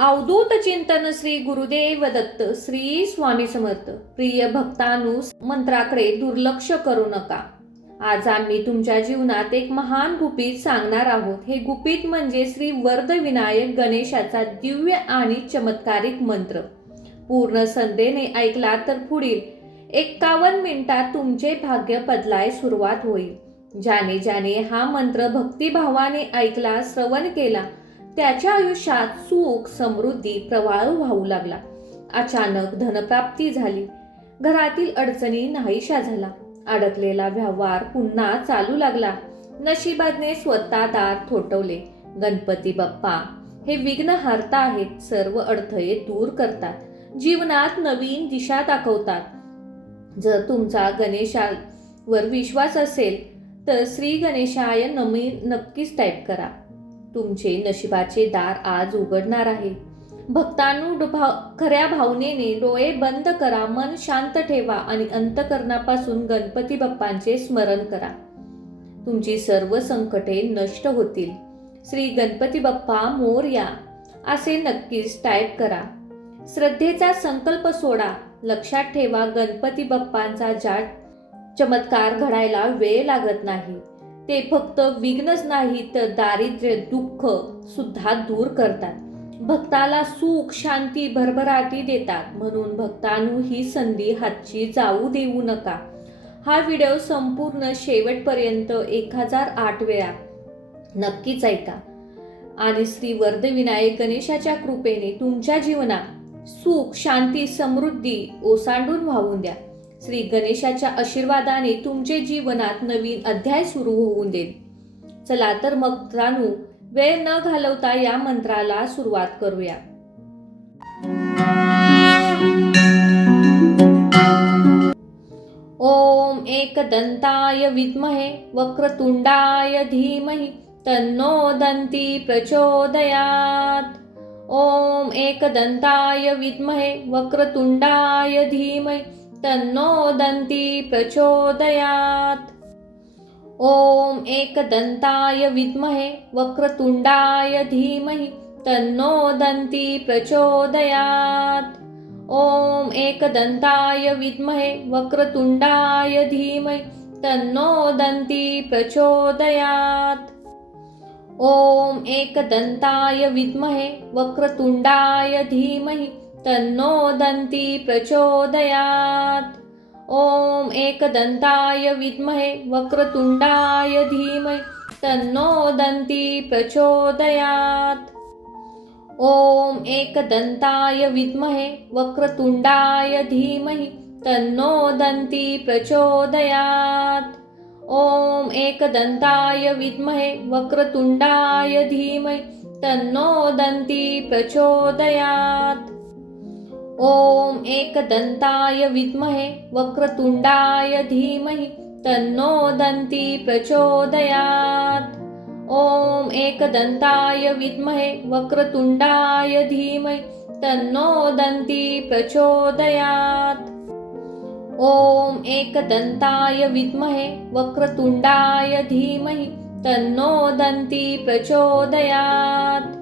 अवधूत चिंतन श्री गुरुदेव दत्त श्री स्वामी समर्थ. प्रिय भक्तांनो, मंत्राकडे दुर्लक्ष करू नका. आज आम्ही तुमच्या जीवनात एक महान गुपित सांगणार आहोत. हे गुपित म्हणजे श्री वरदविनायक गणेशाचा दिव्य आणि चमत्कारिक मंत्र. पूर्ण संध्येने ऐकला तर पुढील 51 मिनिटात तुमचे भाग्य बदलाय सुरुवात होईल. ज्याने ज्याने हा मंत्र भक्तिभावाने ऐकला, श्रवण केला, त्याच्या आयुष्यात सुख समृद्धी प्रवाह वाहू लागला. अचानक धनप्राप्ती झाली, घरातील अडचणी नाहीशा झाला, अडकलेला व्यवहार पुन्हा चालू लागला, नशिबाने स्वतः दार थोटवले. गणपती बाप्पा हे विघ्नहर्ता आहेत, सर्व अडथळे दूर करतात, जीवनात नवीन दिशा दाखवतात. जर तुमचा गणेशावर विश्वास असेल तर श्री गणेशाय नक्कीच टाईप करा. तुमचे नशिबाचे दार आज उघडणार आहे. भक्तांनो, खऱ्या भावनेने डोळे बंद करा, मन शांत ठेवा आणि अंतःकरणापासून गणपती बाप्पांचे स्मरण करा. तुमची सर्व संकटे नष्ट होतील. श्री गणपती बाप्पा मोरया असे नक्कीच टाईप करा. श्रद्धेचा संकल्प सोडा. लक्षात ठेवा, गणपती बाप्पांचा चमत्कार घडायला वेळ लागत नाही. ते फक्त विघ्नच नाही तर दारिद्र्य दुःख सुद्धा दूर करतात. भक्ताला सुख शांती भरभराटी देतात. म्हणून भक्तांनो, ही संधी हातची जाऊ देऊ नका. हा व्हिडिओ संपूर्ण शेवटपर्यंत 1008 वेळा नक्कीच ऐका आणि श्री वरदविनायक गणेशाच्या कृपेने तुमच्या जीवनात सुख शांती समृद्धी ओसांडून वाहून द्या. श्री गणेशाच्या आशीर्वादाने तुमचे जीवनात नवीन अध्याय सुरू होऊन देईल. चला तर मग मित्रांनो, वेळ न घालवता या मंत्राला सुरुवात करूया. ओम एकदंताय विद्महे वक्रतुंडाय धीमहि तन्नो दन्ती प्रचोदयात्. ओम एकदंताय विद्महे वक्रतुंडाय धीमहि तन्नो दन्ती प्रचोदयात्. ओम एकदंताय विद्महे वक्रतुंडाय धीमहि तन्नो दन्ती प्रचोदयात्. ओम एकदंताय विद्महे वक्रतुंडाय धीमहि तन्नो दन्ती प्रचोदयात्. ओम एकदंताय विद्महे वक्रतुंडाय धीमहि तन्नो दन्ती प्रचोदयात्. ओम एकदंताय विद्महे वक्रतुंडाय धीमहि तन्नो दन्ती प्रचोदयात्. ओम एकदंताय विद्महे वक्रतुंडाय धीमहि तन्नो दन्ती प्रचोदयात्. ओम एकदंताय विद्महे वक्रतुंडाय धीमहि तन्नो दन्ती प्रचोदयात्. ओम एकदंताय विद्महे वक्रतुंडाय धीमहि तन्नो दन्ती प्रचोदयात्. ओम एकदंताय विद्महे वक्रतुंडाय धीमहि तन्नो दन्ती प्रचोदयात्. ओम एकदंताय विद्महे वक्रतुंडाय धीमहि तन्नो दन्ती प्रचोदयात्.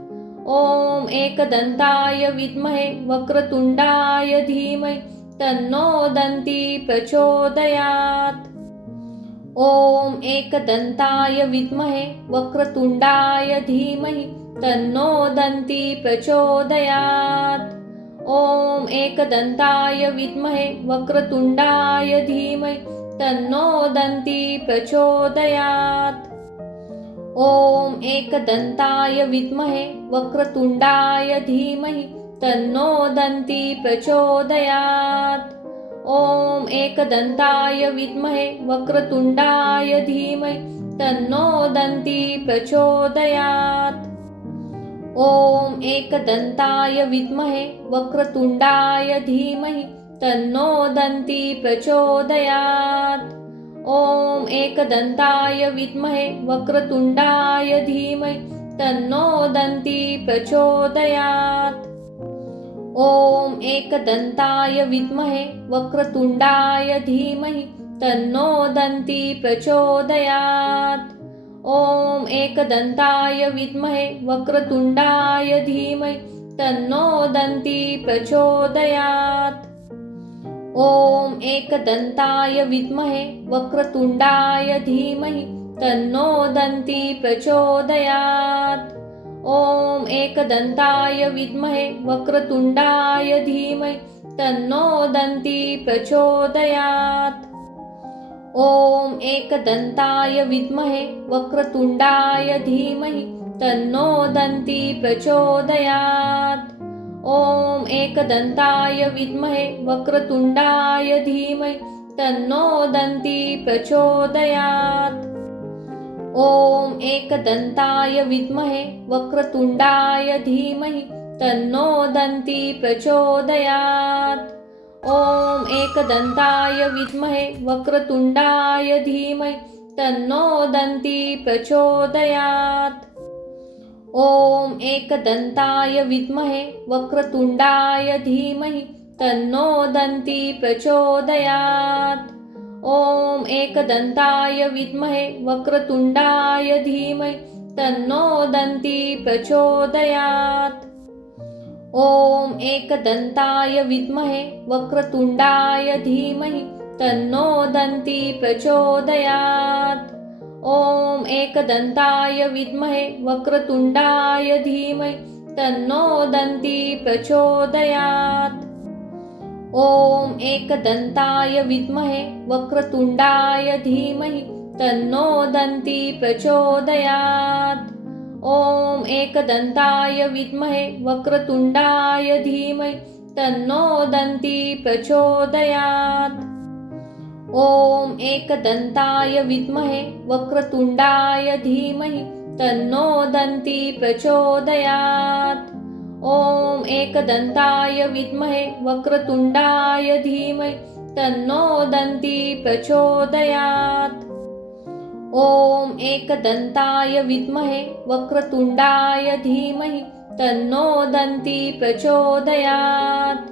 ओम एकदंताय विद्महे वक्रतुंडाय धीमहि तन्नो दन्ती प्रचोदयात्. ओम एकदंताय विद्महे वक्रतुंडाय धीमहि तन्नो दन्ती प्रचोदयात्. ओम एकदंताय विद्महे वक्रतुंडाय धीमहि तन्नो दन्ती प्रचोदयात्. ओम एकदंताय विद्महे वक्रतुंडाय धीमहि तन्नो दन्ती प्रचोदयात्. ओम एकदंताय विद्महे वक्रतुंडाय धीमहि तन्नो दन्ती प्रचोदयात्. ओम एकदंताय विद्महे वक्रतुंडाय धीमहि तन्नो दन्ती प्रचोदयात्. ओम एकदंताय विद्महे वक्रतुंडाय धीमहि तन्नो दन्ती प्रचोदयात्. ओम एकदंताय विद्महे वक्रतुंडाय धीमहि तन्नो दन्ती प्रचोदयात्. ओम एकदंताय विद्महे वक्रतुंडाय धीमहि तन्नो दन्ती प्रचोदयात्। ॐ एकदन्ताय विद्महे वक्रतुण्डाय धीमहि तन्नो दन्ती प्रचोदयात्। ॐ एकदन्ताय विद्महे वक्रतुण्डाय धीमहि तन्नो दन्ती प्रचोदयात्। ॐ एकदन्ताय विद्महे वक्रतुण्डाय धीमहि तन्नो दन्ती प्रचोदयात्। ॐ एकदन्ताय विद्महे वक्रतुण्डाय धीमहि तन्नो दन्ती प्रचोदयात्। ॐ एकदन्ताय विद्महे वक्रतुण्डाय धीमहि तन्नो दन्ती प्रचोदयात्। ॐ एकदन्ताय विद्महे वक्रतुण्डाय धीमहि तन्नो दन्ती प्रचोदयात्। ॐ एकदन्ताय विद्महे वक्रतुण्डाय धीमहि तन्नो दन्ती प्रचोदयात्। ॐ एकदन्ताय विद्महे वक्रतुण्डाय धीमहि तन्नो दन्ती प्रचोदयात्। ॐ एकदन्ताय विद्महे वक्रतुण्डाय धीमहि तन्नो दन्ती प्रचोदयात्। ॐ एकदन्ताय विद्महे वक्रतुण्डाय धीमहि तन्नो दन्ती प्रचोदयात्। ॐ एकदन्ताय विद्महे वक्रतुण्डाय धीमहि तन्नो दन्ती प्रचोदयात्। ॐ एकदन्ताय विद्महे वक्रतुण्डाय धीमहि तन्नो दन्ती प्रचोदयात्। ॐ एकदन्ताय विद्महे वक्रतुण्डाय धीमहि तन्नो दन्ती प्रचोदयात्। ॐ एकदन्ताय विद्महे वक्रतुण्डाय धीमहि तन्नो दन्ती प्रचोदयात्। ॐ एकदन्ताय विद्महे वक्रतुण्डाय धीमहि तन्नो दन्ती प्रचोदयात्।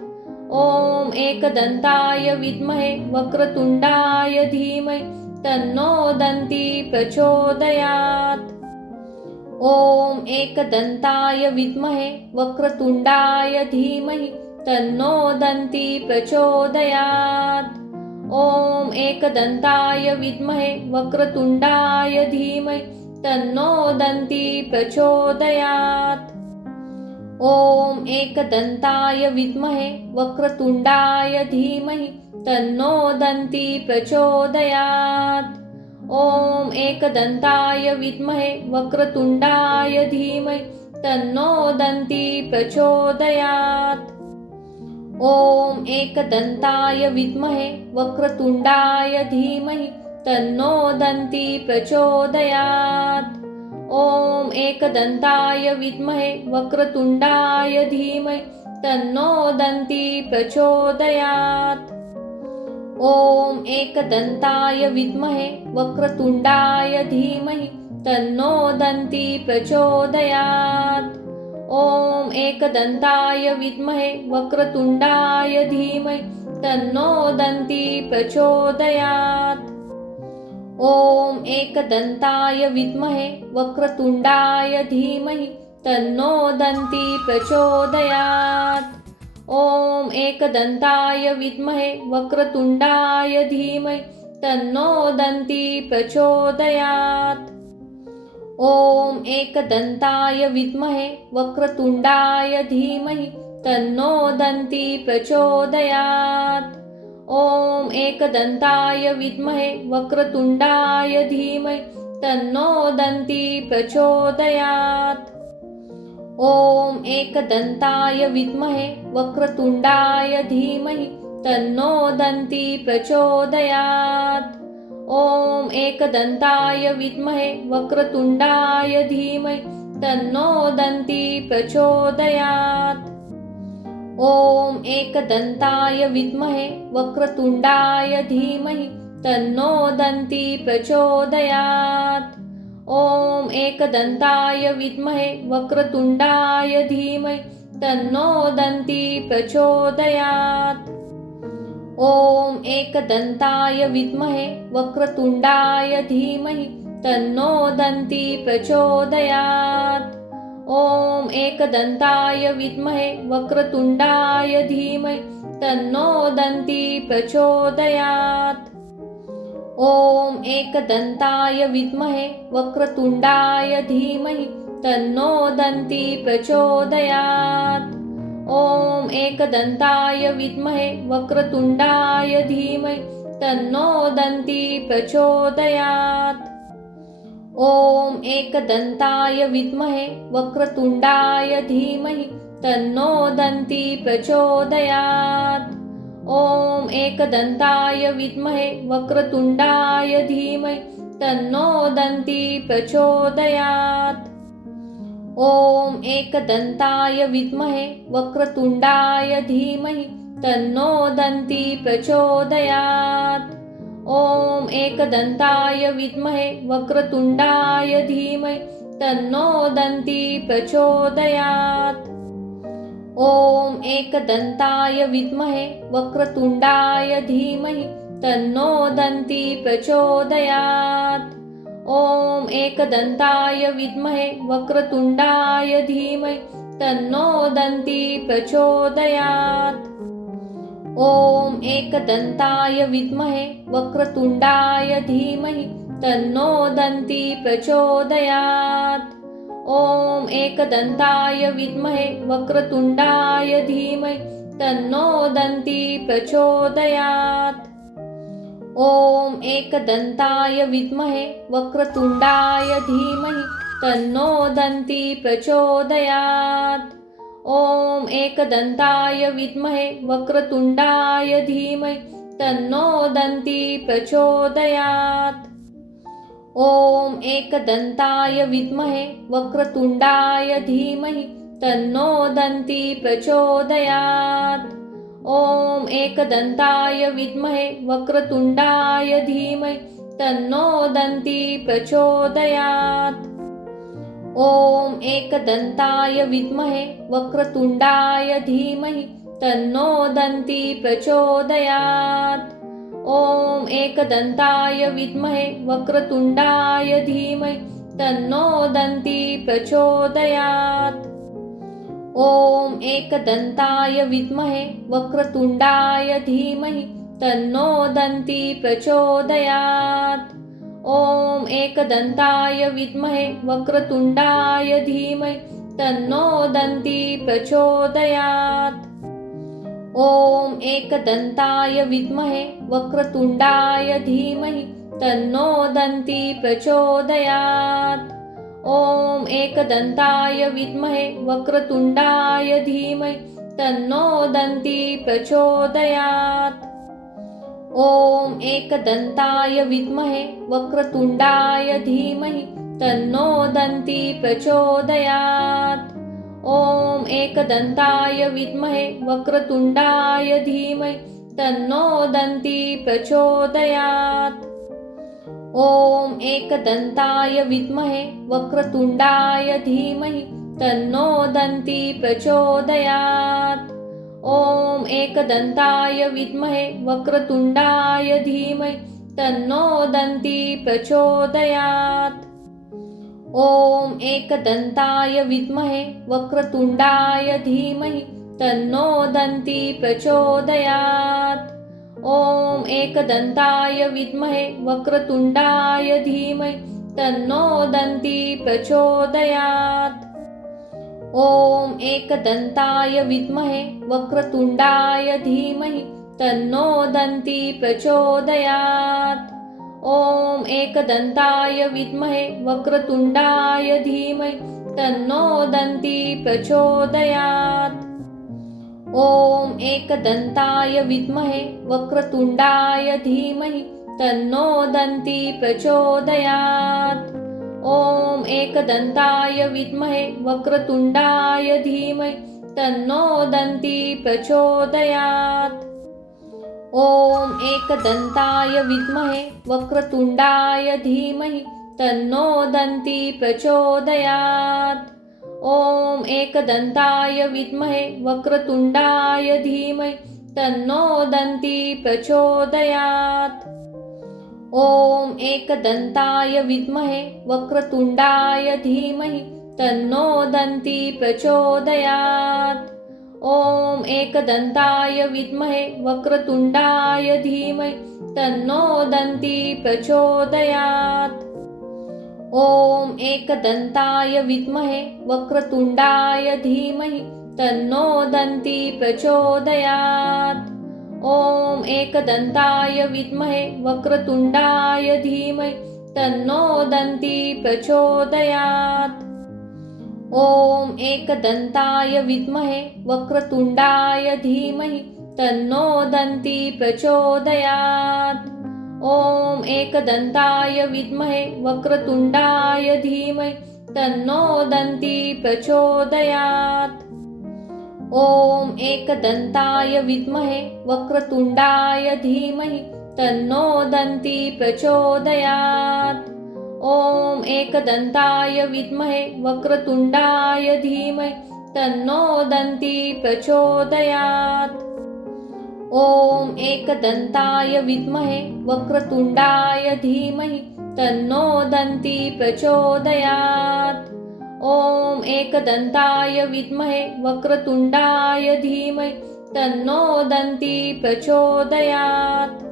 ॐ एकदन्ताय विद्महे वक्रतुण्डाय धीमहि तन्नो दन्ती प्रचोदयात्। ॐ एकदन्ताय विद्महे वक्रतुण्डाय धीमहि तन्नो दन्ती प्रचोदयात्। ॐ एकदन्ताय विद्महे वक्रतुण्डाय धीमहि तन्नो दन्ती प्रचोदयात्। ॐ एकदन्ताय विद्महे वक्रतुण्डाय धीमहि तन्नो दन्ती प्रचोदयात्। ॐ एकदन्ताय विद्महे वक्रतुण्डाय धीमहि तन्नो दन्ती प्रचोदयात्। ॐ एकदन्ताय विद्महे वक्रतुण्डाय धीमहि तन्नो दन्ती प्रचोदयात्। ॐ एकदन्ताय विद्महे वक्रतुण्डाय धीमहि तन्नो दन्ती प्रचोदयात्। ॐ एकदन्ताय विद्महे वक्रतुण्डाय धीमहि तन्नो दन्ती प्रचोदयात्। ॐ एकदन्ताय विद्महे वक्रतुण्डाय धीमहि तन्नो दन्ती प्रचोदयात्। ॐ एकदन्ताय विद्महे वक्रतुण्डाय धीमहि तन्नो दन्ती प्रचोदयात्। ॐ एकदन्ताय विद्महे वक्रतुण्डाय धीमहि तन्नो दन्ती प्रचोदयात्। ॐ एकदन्ताय विद्महे वक्रतुण्डाय धीमहि तन्नो दन्ती प्रचोदयात्। ॐ एकदन्ताय विद्महे वक्रतुण्डाय धीमहि तन्नो दन्ती प्रचोदयात्। ॐ एकदन्ताय विद्महे वक्रतुण्डाय धीमहि तन्नो दन्ती प्रचोदयात्। ॐ एकदन्ताय विद्महे वक्रतुण्डाय धीमहि तन्नो दन्ती प्रचोदयात्। ॐ एकदन्ताय विद्महे वक्रतुण्डाय धीमहि तन्नो दन्ती प्रचोदयात्। ॐ एकदन्ताय विद्महे वक्रतुण्डाय धीमहि तन्नो दन्ती प्रचोदयात्। ॐ एकदन्ताय विद्महे वक्रतुण्डाय धीमहि तन्नो दन्ती प्रचोदयात्। ॐ एकदन्ताय विद्महे वक्रतुण्डाय धीमहि तन्नो दन्ती प्रचोदयात्। ॐ एकदन्ताय विद्महे वक्रतुण्डाय धीमहि तन्नो दन्ती प्रचोदयात्। ॐ एकदन्ताय विद्महे वक्रतुण्डाय धीमहि तन्नो दन्ती प्रचोदयात्। ॐ एकदन्ताय विद्महे वक्रतुण्डाय धीमहि तन्नो दन्ती प्रचोदयात्। ॐ एकदन्ताय विद्महे वक्रतुण्डाय धीमहि तन्नो दन्ती प्रचोदयात्। ॐ एकदन्ताय विद्महे वक्रतुण्डाय धीमहि तन्नो दन्ती प्रचोदयात्। ॐ एकदन्ताय विद्महे वक्रतुण्डाय धीमहि तन्नो दन्ती प्रचोदयात्। ॐ एकदन्ताय विद्महे वक्रतुण्डाय धीमहि तन्नो दन्ती प्रचोदयात्। ॐ एकदन्ताय विद्महे वक्रतुण्डाय धीमहि तन्नो दन्ती प्रचोदयात्। ॐ एकदन्ताय विद्महे वक्रतुण्डाय धीमहि तन्नो दन्ती प्रचोदयात्। ॐ एकदन्ताय विद्महे वक्रतुण्डाय धीमहि तन्नो दन्ती प्रचोदयात्। ॐ एकदन्ताय विद्महे वक्रतुण्डाय धीमहि तन्नो दन्ती प्रचोदयात्। ॐ एकदन्ताय विद्महे वक्रतुण्डाय धीमहि तन्नो दन्ती प्रचोदयात्। ॐ एकदन्ताय विद्महे वक्रतुण्डाय धीमहि तन्नो दन्ती प्रचोदयात्। ॐ एकदन्ताय विद्महे वक्रतुण्डाय धीमहि तन्नो दन्ती प्रचोदयात्। ॐ एकदन्ताय विद्महे वक्रतुण्डाय धीमहि तन्नो दन्ती प्रचोदयात्। ॐ एकदन्ताय विद्महे वक्रतुण्डाय धीमहि तन्नो दन्ती प्रचोदयात्। ॐ एकदन्ताय विद्महे वक्रतुण्डाय धीमहि तन्नो दन्ती प्रचोदयात्। ॐ एकदन्ताय विद्महे वक्रतुण्डाय धीमहि तन्नो दन्ती प्रचोदयात्। ॐ एकदन्ताय विद्महे वक्रतुण्डाय धीमहि तन्नो दन्ती प्रचोदयात्। ॐ एकदन्ताय विद्महे वक्रतुण्डाय धीमहि तन्नो दन्ती प्रचोदयात्। ॐ एकदन्ताय विद्महे वक्रतुण्डाय धीमहि तन्नो दन्ती प्रचोदयात्। ॐ एकदन्ताय विद्महे वक्रतुण्डाय धीमहि तन्नो दन्ती प्रचोदयात्। ॐ एकदन्ताय विद्महे वक्रतुण्डाय धीमहि तन्नो दन्ती प्रचोदयात्। ॐ एकदन्ताय विद्महे वक्रतुण्डाय धीमहि तन्नो दन्ती प्रचोदयात्। ॐ एकदन्ताय विद्महे वक्रतुण्डाय धीमहि तन्नो दन्ती प्रचोदयात्। ॐ एकदन्ताय विद्महे वक्रतुण्डाय धीमहि तन्नो दन्ती प्रचोदयात्। ॐ एकदन्ताय विद्महे वक्रतुण्डाय धीमहि तन्नो दन्ती प्रचोदयात्। ॐ एकदन्ताय विद्महे वक्रतुण्डाय धीमहि तन्नो दन्ती प्रचोदयात्। ॐ एकदन्ताय विद्महे वक्रतुण्डाय धीमहि तन्नो दन्ती प्रचोदयात्। ॐ एकदन्ताय विद्महे वक्रतुण्डाय धीमहि तन्नो दन्ती प्रचोदयात्। ॐ एकदन्ताय विद्महे वक्रतुण्डाय धीमहि तन्नो दन्ती प्रचोदयात्। ॐ एकदन्ताय विद्महे वक्रतुण्डाय धीमहि तन्नो दन्ती प्रचोदयात्। ॐ एकदन्ताय विद्महे वक्रतुण्डाय धीमहि तन्नो दन्ती प्रचोदयात्। ॐ एकदन्ताय विद्महे वक्रतुण्डाय धीमहि तन्नो दन्ती प्रचोदयात्। ॐ एकदन्ताय विद्महे वक्रतुण्डाय धीमहि तन्नो दन्ती प्रचोदयात्। ॐ एकदन्ताय विद्महे वक्रतुण्डाय धीमहि तन्नो दन्ती प्रचोदयात्। ॐ एकदन्ताय विद्महे वक्रतुण्डाय धीमहि तन्नो दन्ती प्रचोदयात्। ॐ एकदन्ताय विद्महे वक्रतुण्डाय धीमहि तन्नो दन्ती प्रचोदयात्। ॐ एकदन्ताय विद्महे वक्रतुण्डाय धीमहि तन्नो दन्ती प्रचोदयात्। ॐ एकदन्ताय विद्महे वक्रतुण्डाय धीमहि तन्नो दन्ती प्रचोदयात्। ॐ एकदन्ताय विद्महे वक्रतुण्डाय धीमहि तन्नो दन्ती प्रचोदयात्। ॐ एकदन्ताय विद्महे वक्रतुण्डाय धीमहि तन्नो दन्ती प्रचोदयात्।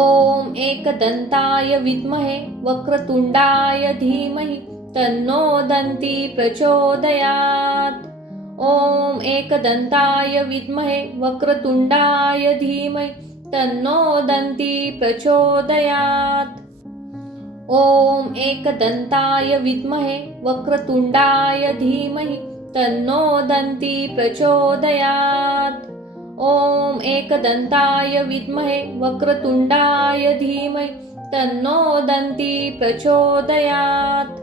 ॐ एकदन्ताय विद्महे वक्रतुण्डाय धीमहि तन्नो दन्ती प्रचोदयात्। ॐ एकदन्ताय विद्महे वक्रतुण्डाय धीमहि तन्नो दन्ती प्रचोदयात्। ॐ एकदन्ताय विद्महे वक्रतुण्डाय धीमहि तन्नो दन्ती प्रचोदयात्। ॐ एकदन्ताय विद्महे वक्रतुण्डाय धीमहि तन्नो दन्ती प्रचोदयात्।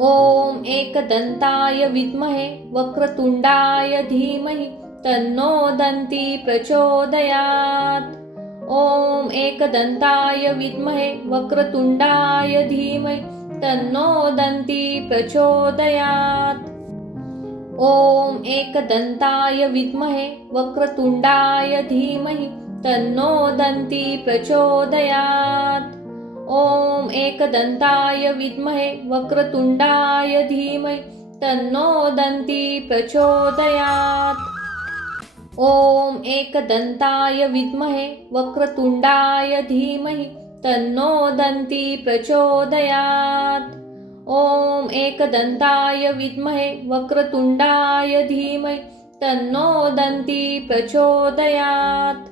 ॐ एकदन्ताय विद्महे वक्रतुण्डाय धीमहि तन्नो दन्ती प्रचोदयात्। ॐ एकदन्ताय विद्महे वक्रतुण्डाय धीमहि तन्नो दन्ती प्रचोदयात्। ॐ एकदन्ताय विद्महे वक्रतुण्डाय धीमहि तन्नो दन्ती प्रचोदयात्। ॐ एकदन्ताय विद्महे वक्रतुण्डाय धीमहि तन्नो दन्ती प्रचोदयात्। ॐ एकदन्ताय विद्महे वक्रतुण्डाय धीमहि तन्नो दन्ती प्रचोदयात्। ॐ एकदन्ताय विद्महे वक्रतुण्डाय धीमहि तन्नो दन्ती प्रचोदयात्।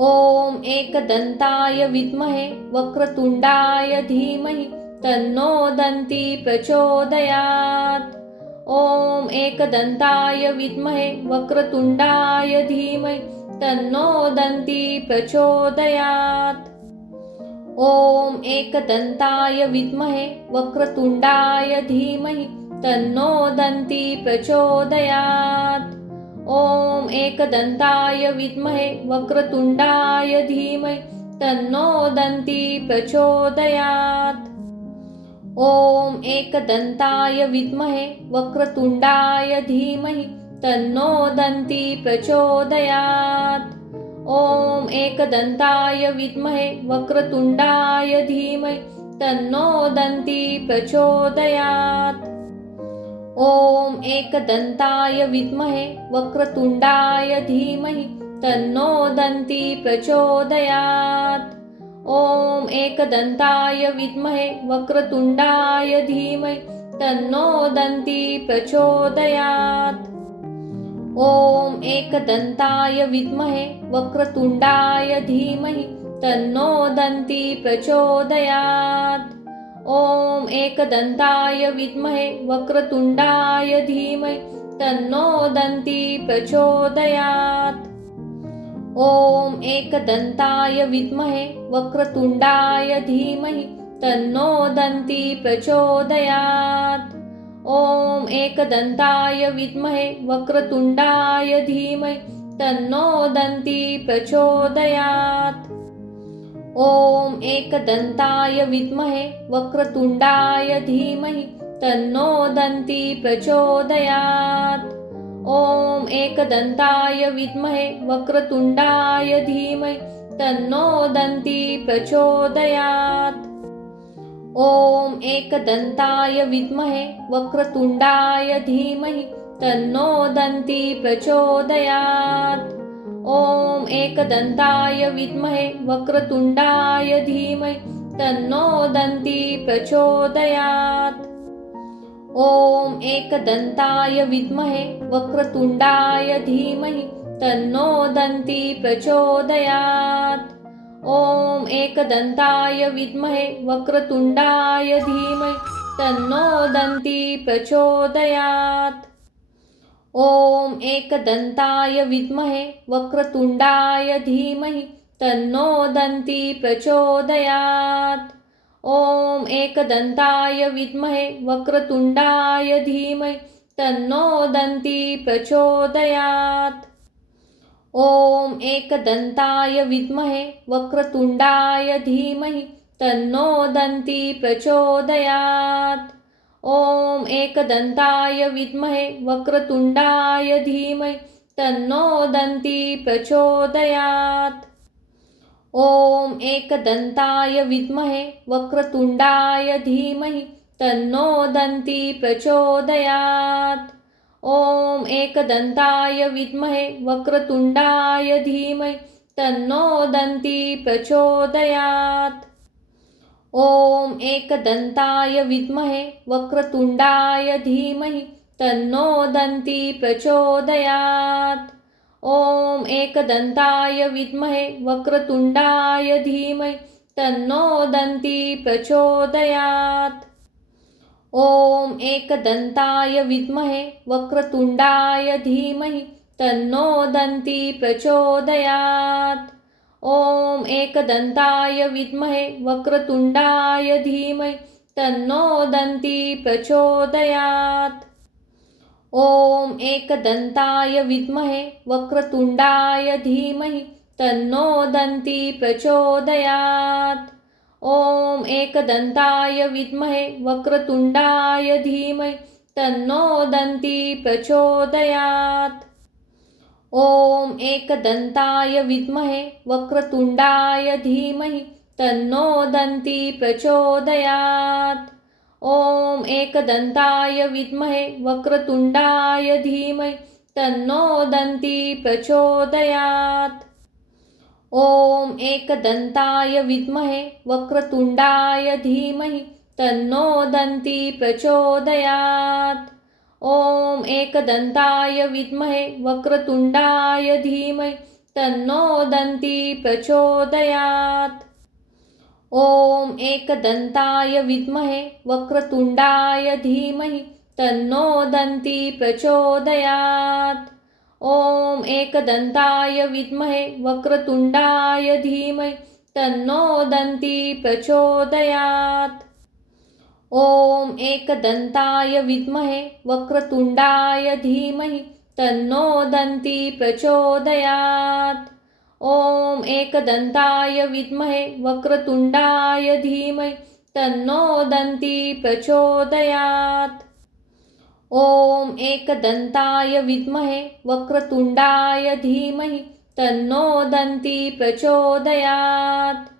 ॐ एकदन्ताय विद्महे वक्रतुण्डाय धीमहि तन्नो दन्ती प्रचोदयात्। ॐ एकदन्ताय विद्महे वक्रतुण्डाय धीमहि तन्नो दन्ती प्रचोदयात्। ॐ एकदन्ताय विद्महे वक्रतुण्डाय धीमहि तन्नो दन्ती प्रचोदयात्। ॐ एकदन्ताय विद्महे वक्रतुण्डाय धीमहि तन्नो दन्ती प्रचोदयात्। ॐ एकदन्ताय विद्महे वक्रतुण्डाय धीमहि तन्नो दन्ती प्रचोदयात्। ॐ एकदन्ताय विद्महे वक्रतुण्डाय धीमहि तन्नो दन्ती प्रचोदयात्। ॐ एकदन्ताय विद्महे वक्रतुण्डाय धीमहि तन्नो दन्ती प्रचोदयात्। ॐ एकदन्ताय विद्महे वक्रतुण्डाय धीमहि तन्नो दन्ती प्रचोदयात्। ॐ एकदन्ताय विद्महे वक्रतुण्डाय धीमहि तन्नो दन्ती प्रचोदयात्। ॐ एकदन्ताय विद्महे वक्रतुण्डाय धीमहि तन्नो दन्ती प्रचोदयात्। ॐ एकदन्ताय विद्महे वक्रतुण्डाय धीमहि तन्नो दन्ती प्रचोदयात्। ॐ एकदन्ताय विद्महे वक्रतुण्डाय धीमहि तन्नो दन्ती प्रचोदयात्। ॐ एकदन्ताय विद्महे वक्रतुण्डाय धीमहि तन्नो दन्ती प्रचोदयात्। ॐ एकदन्ताय विद्महे वक्रतुण्डाय धीमहि तन्नो दन्ती प्रचोदयात्। ॐ एकदन्ताय विद्महे वक्रतुण्डाय धीमहि तन्नो दन्ती प्रचोदयात्। ॐ एकदन्ताय विद्महे वक्रतुण्डाय धीमहि तन्नो दन्ती प्रचोदयात्। ॐ एकदन्ताय विद्महे वक्रतुण्डाय धीमहि तन्नो दन्ती प्रचोदयात्। ॐ एकदन्ताय विद्महे वक्रतुण्डाय धीमहि तन्नो दन्ती प्रचोदयात्। ॐ एकदन्ताय विद्महे वक्रतुण्डाय धीमहि तन्नो दन्ती प्रचोदयात्। ॐ एकदन्ताय विद्महे वक्रतुण्डाय धीमहि तन्नो दन्ती प्रचोदयात्। ॐ एकदन्ताय विद्महे वक्रतुण्डाय धीमहि तन्नो दन्ती प्रचोदयात्। ॐ एकदन्ताय विद्महे वक्रतुण्डाय धीमहि तन्नो दन्ती प्रचोदयात्। ॐ एकदन्ताय विद्महे वक्रतुण्डाय धीमहि तन्नो दन्ती प्रचोदयात्। ॐ एकदन्ताय विद्महे वक्रतुण्डाय धीमहि तन्नो दन्ती प्रचोदयात्। ॐ एकदन्ताय विद्महे वक्रतुण्डाय धीमहि तन्नो दन्ती प्रचोदयात्। ॐ एकदन्ताय विद्महे वक्रतुण्डाय धीमहि तन्नो दन्ती प्रचोदयात्। ॐ एकदन्ताय विद्महे वक्रतुण्डाय धीमहि तन्नो दन्ती प्रचोदयात्। ॐ एकदन्ताय विद्महे वक्रतुण्डाय धीमहि तन्नो दन्ती प्रचोदयात्। ॐ एकदन्ताय विद्महे वक्रतुण्डाय धीमहि तन्नो दन्ती प्रचोदयात्। ॐ एकदन्ताय विद्महे वक्रतुण्डाय धीमहि तन्नो दन्ती प्रचोदयात्। ॐ एकदन्ताय विद्महे वक्रतुण्डाय धीमहि तन्नो दन्ती प्रचोदयात्। ॐ एकदन्ताय विद्महे वक्रतुण्डाय धीमहि तन्नो दन्ती प्रचोदयात्। ॐ एकदन्ताय विद्महे वक्रतुण्डाय धीमहि तन्नो दन्ती प्रचोदयात्। ॐ एकदन्ताय विद्महे वक्रतुण्डाय धीमहि तन्नो दन्ती प्रचोदयात्। ॐ एकदन्ताय विद्महे वक्रतुण्डाय धीमहि तन्नो दन्ती प्रचोदयात्। ॐ एकदन्ताय विद्महे वक्रतुण्डाय धीमहि तन्नो दन्ती प्रचोदयात्। ॐ एकदन्ताय विद्महे वक्रतुण्डाय धीमहि तन्नो दन्ती प्रचोदयात्। ॐ एकदन्ताय विद्महे वक्रतुण्डाय धीमहि तन्नो दन्ती प्रचोदयात्। ॐ एकदन्ताय विद्महे वक्रतुण्डाय धीमहि तन्नो दन्ती प्रचोदयात्।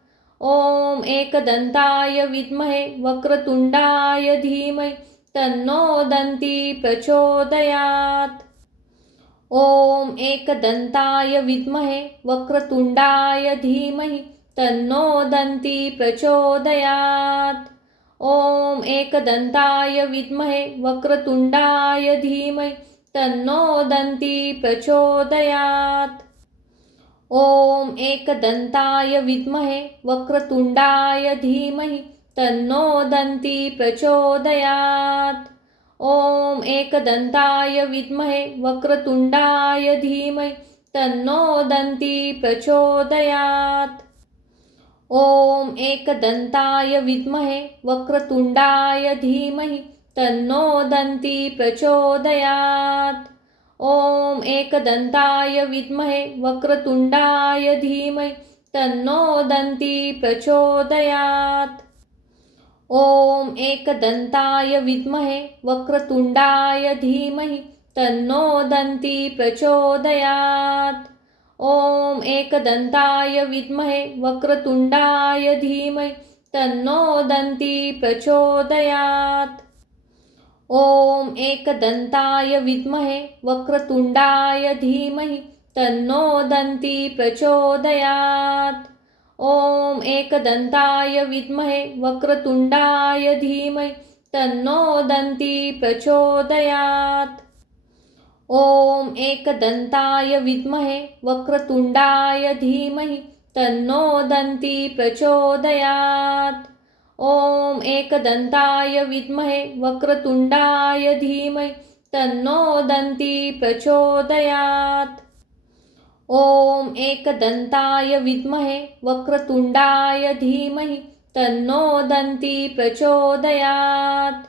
ॐ एकदन्ताय विद्महे वक्रतुण्डाय धीमहि तन्नो दन्ती प्रचोदयात्। ॐ एकदन्ताय विद्महे वक्रतुण्डाय धीमहि तन्नो दन्ती प्रचोदयात्। ॐ एकदन्ताय विद्महे वक्रतुण्डाय धीमहि तन्नो दन्ती प्रचोदयात्। ॐ एकदन्ताय विद्महे वक्रतुण्डाय धीमहि तन्नो दन्ती प्रचोदयात्। ॐ एकदन्ताय विद्महे वक्रतुण्डाय धीमहि तन्नो दन्ती प्रचोदयात्। ॐ एकदन्ताय विद्महे वक्रतुण्डाय धीमहि तन्नो दन्ती प्रचोदयात्। ॐ एकदन्ताय विद्महे वक्रतुण्डाय धीमहि तन्नो दन्ती प्रचोदयात्। ॐ एकदन्ताय विद्महे वक्रतुण्डाय धीमहि तन्नो दन्ती प्रचोदयात्। ॐ एकदन्ताय विद्महे वक्रतुण्डाय धीमहि तन्नो दन्ती प्रचोदयात्। ॐ एकदन्ताय विद्महे वक्रतुण्डाय धीमहि तन्नो दन्ती प्रचोदयात्। ॐ एकदन्ताय विद्महे वक्रतुण्डाय धीमहि तन्नो दन्ती प्रचोदयात्। ॐ एकदन्ताय विद्महे वक्रतुण्डाय धीमहि तन्नो दन्ती प्रचोदयात्। ॐ एकदन्ताय विद्महे वक्रतुण्डाय धीमहि तन्नो दन्ती प्रचोदयात्। ॐ एकदन्ताय विद्महे वक्रतुण्डाय धीमहि तन्नो दन्ती प्रचोदयात्।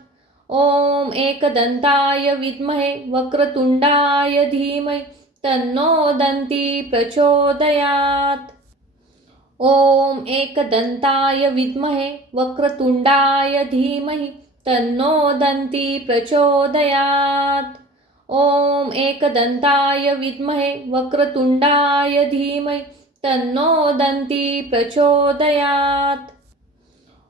ॐ एकदन्ताय विद्महे वक्रतुण्डाय धीमहि तन्नो दन्ती प्रचोदयात्। ॐ एकदन्ताय विद्महे वक्रतुण्डाय धीमहि तन्नो दन्ती प्रचोदयात्। ॐ एकदन्ताय विद्महे वक्रतुण्डाय धीमहि तन्नो दन्ती प्रचोदयात्।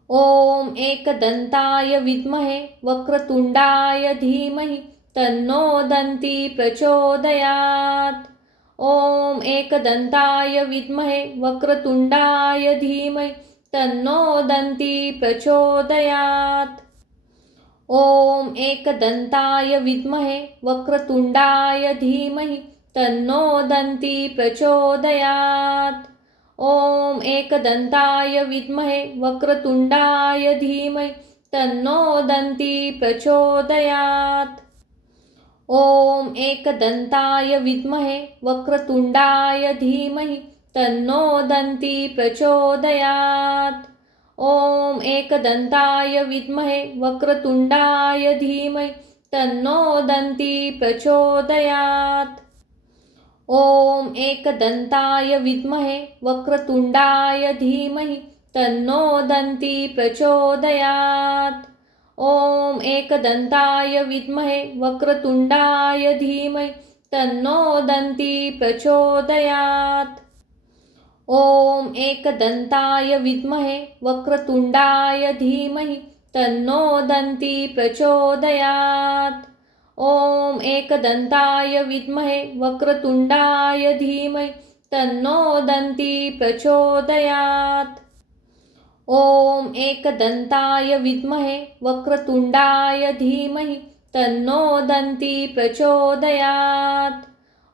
ॐ एकदन्ताय विद्महे वक्रतुण्डाय धीमहि तन्नो दन्ती प्रचोदयात्। ॐ एकदन्ताय विद्महे वक्रतुण्डाय धीमहि तन्नो दन्ती प्रचोदयात्। ॐ एकदन्ताय विद्महे वक्रतुण्डाय धीमहि तन्नो दन्ती प्रचोदयात्। ॐ एकदन्ताय विद्महे वक्रतुण्डाय धीमहि तन्नो दन्ती प्रचोदयात्। ॐ एकदन्ताय विद्महे वक्रतुण्डाय धीमहि तन्नो दन्ती प्रचोदयात्। ॐ एकदन्ताय विद्महे वक्रतुण्डाय धीमहि तन्नो दन्ती प्रचोदयात्। ॐ एकदन्ताय विद्महे वक्रतुण्डाय धीमहि तन्नो दन्ती प्रचोदयात्। ॐ एकदन्ताय विद्महे वक्रतुण्डाय धीमहि तन्नो दन्ती प्रचोदयात्। ॐ एकदन्ताय विद्महे वक्रतुण्डाय धीमहि तन्नो दन्ती प्रचोदयात्। ॐ एकदन्ताय विद्महे वक्रतुण्डाय धीमहि तन्नो दन्ती प्रचोदयात्। ॐ एकदन्ताय विद्महे वक्रतुण्डाय धीमहि तन्नो दन्ती प्रचोदयात्।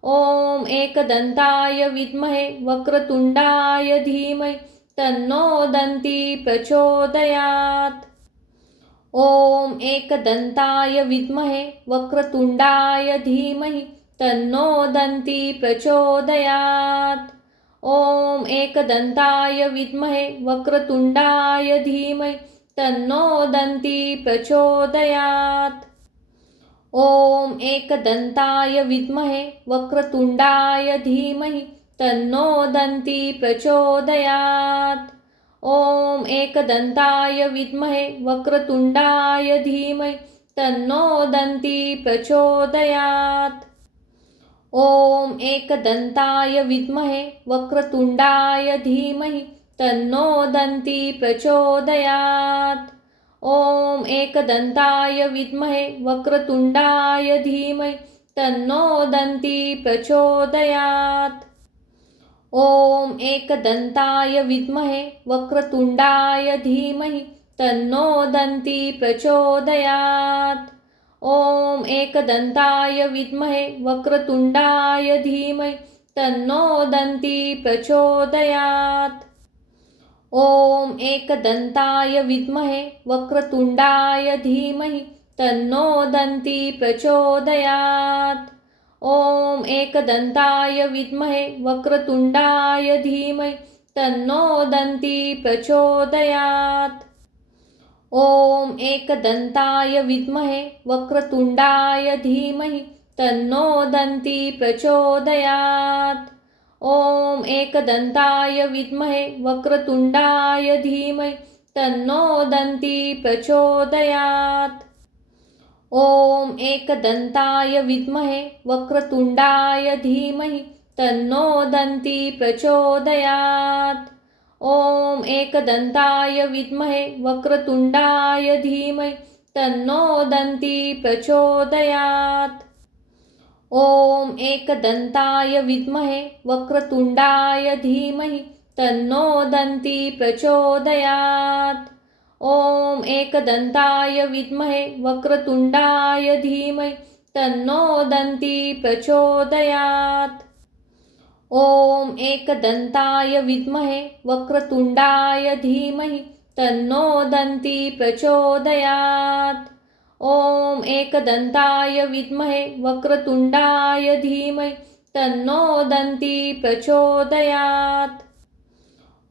ॐ एकदन्ताय विद्महे वक्रतुण्डाय धीमहि तन्नो दन्ती प्रचोदयात्। ॐ एकदन्ताय विद्महे वक्रतुण्डाय धीमहि तन्नो दन्ती प्रचोदयात्। ॐ एकदन्ताय विद्महे वक्रतुण्डाय धीमहि तन्नो दन्ती प्रचोदयात्। ॐ एकदन्ताय विद्महे वक्रतुण्डाय धीमहि तन्नो दन्ती प्रचोदयात्। ॐ एकदन्ताय विद्महे वक्रतुण्डाय धीमहि तन्नो दन्ती प्रचोदयात्। ॐ एकदन्ताय विद्महे वक्रतुण्डाय धीमहि तन्नो दन्ती प्रचोदयात्। ॐ एकदन्ताय विद्महे वक्रतुण्डाय धीमहि तन्नो दन्ती प्रचोदयात्। ॐ एकदन्ताय विद्महे वक्रतुण्डाय धीमहि तन्नो दन्ती प्रचोदयात्। ॐ एकदन्ताय विद्महे वक्रतुण्डाय धीमहि तन्नो दन्ती प्रचोदयात्। ॐ एकदन्ताय विद्महे वक्रतुण्डाय धीमहि तन्नो दन्ती प्रचोदयात्। ॐ एकदन्ताय विद्महे वक्रतुण्डाय धीमहि तन्नो दन्ती प्रचोदयात्। ॐ एकदन्ताय विद्महे वक्रतुण्डाय धीमहि तन्नो दन्ती प्रचोदयात्। ॐ एकदन्ताय विद्महे वक्रतुण्डाय धीमहि तन्नो दन्ती प्रचोदयात्। ॐ एकदन्ताय विद्महे वक्रतुण्डाय धीमहि तन्नो दन्ती प्रचोदयात्। ॐ एकदन्ताय विद्महे वक्रतुण्डाय धीमहि तन्नो दन्ती प्रचोदयात्। ॐ एकदन्ताय विद्महे वक्रतुण्डाय धीमहि तन्नो दन्ती प्रचोदयात्। ॐ एकदन्ताय विद्महे वक्रतुण्डाय धीमहि तन्नो दन्ती प्रचोदयात्। ॐ एकदन्ताय विद्महे वक्रतुण्डाय धीमहि तन्नो दन्ती प्रचोदयात्। ॐ एकदन्ताय विद्महे वक्रतुण्डाय धीमहि तन्नो दन्ती प्रचोदयात्।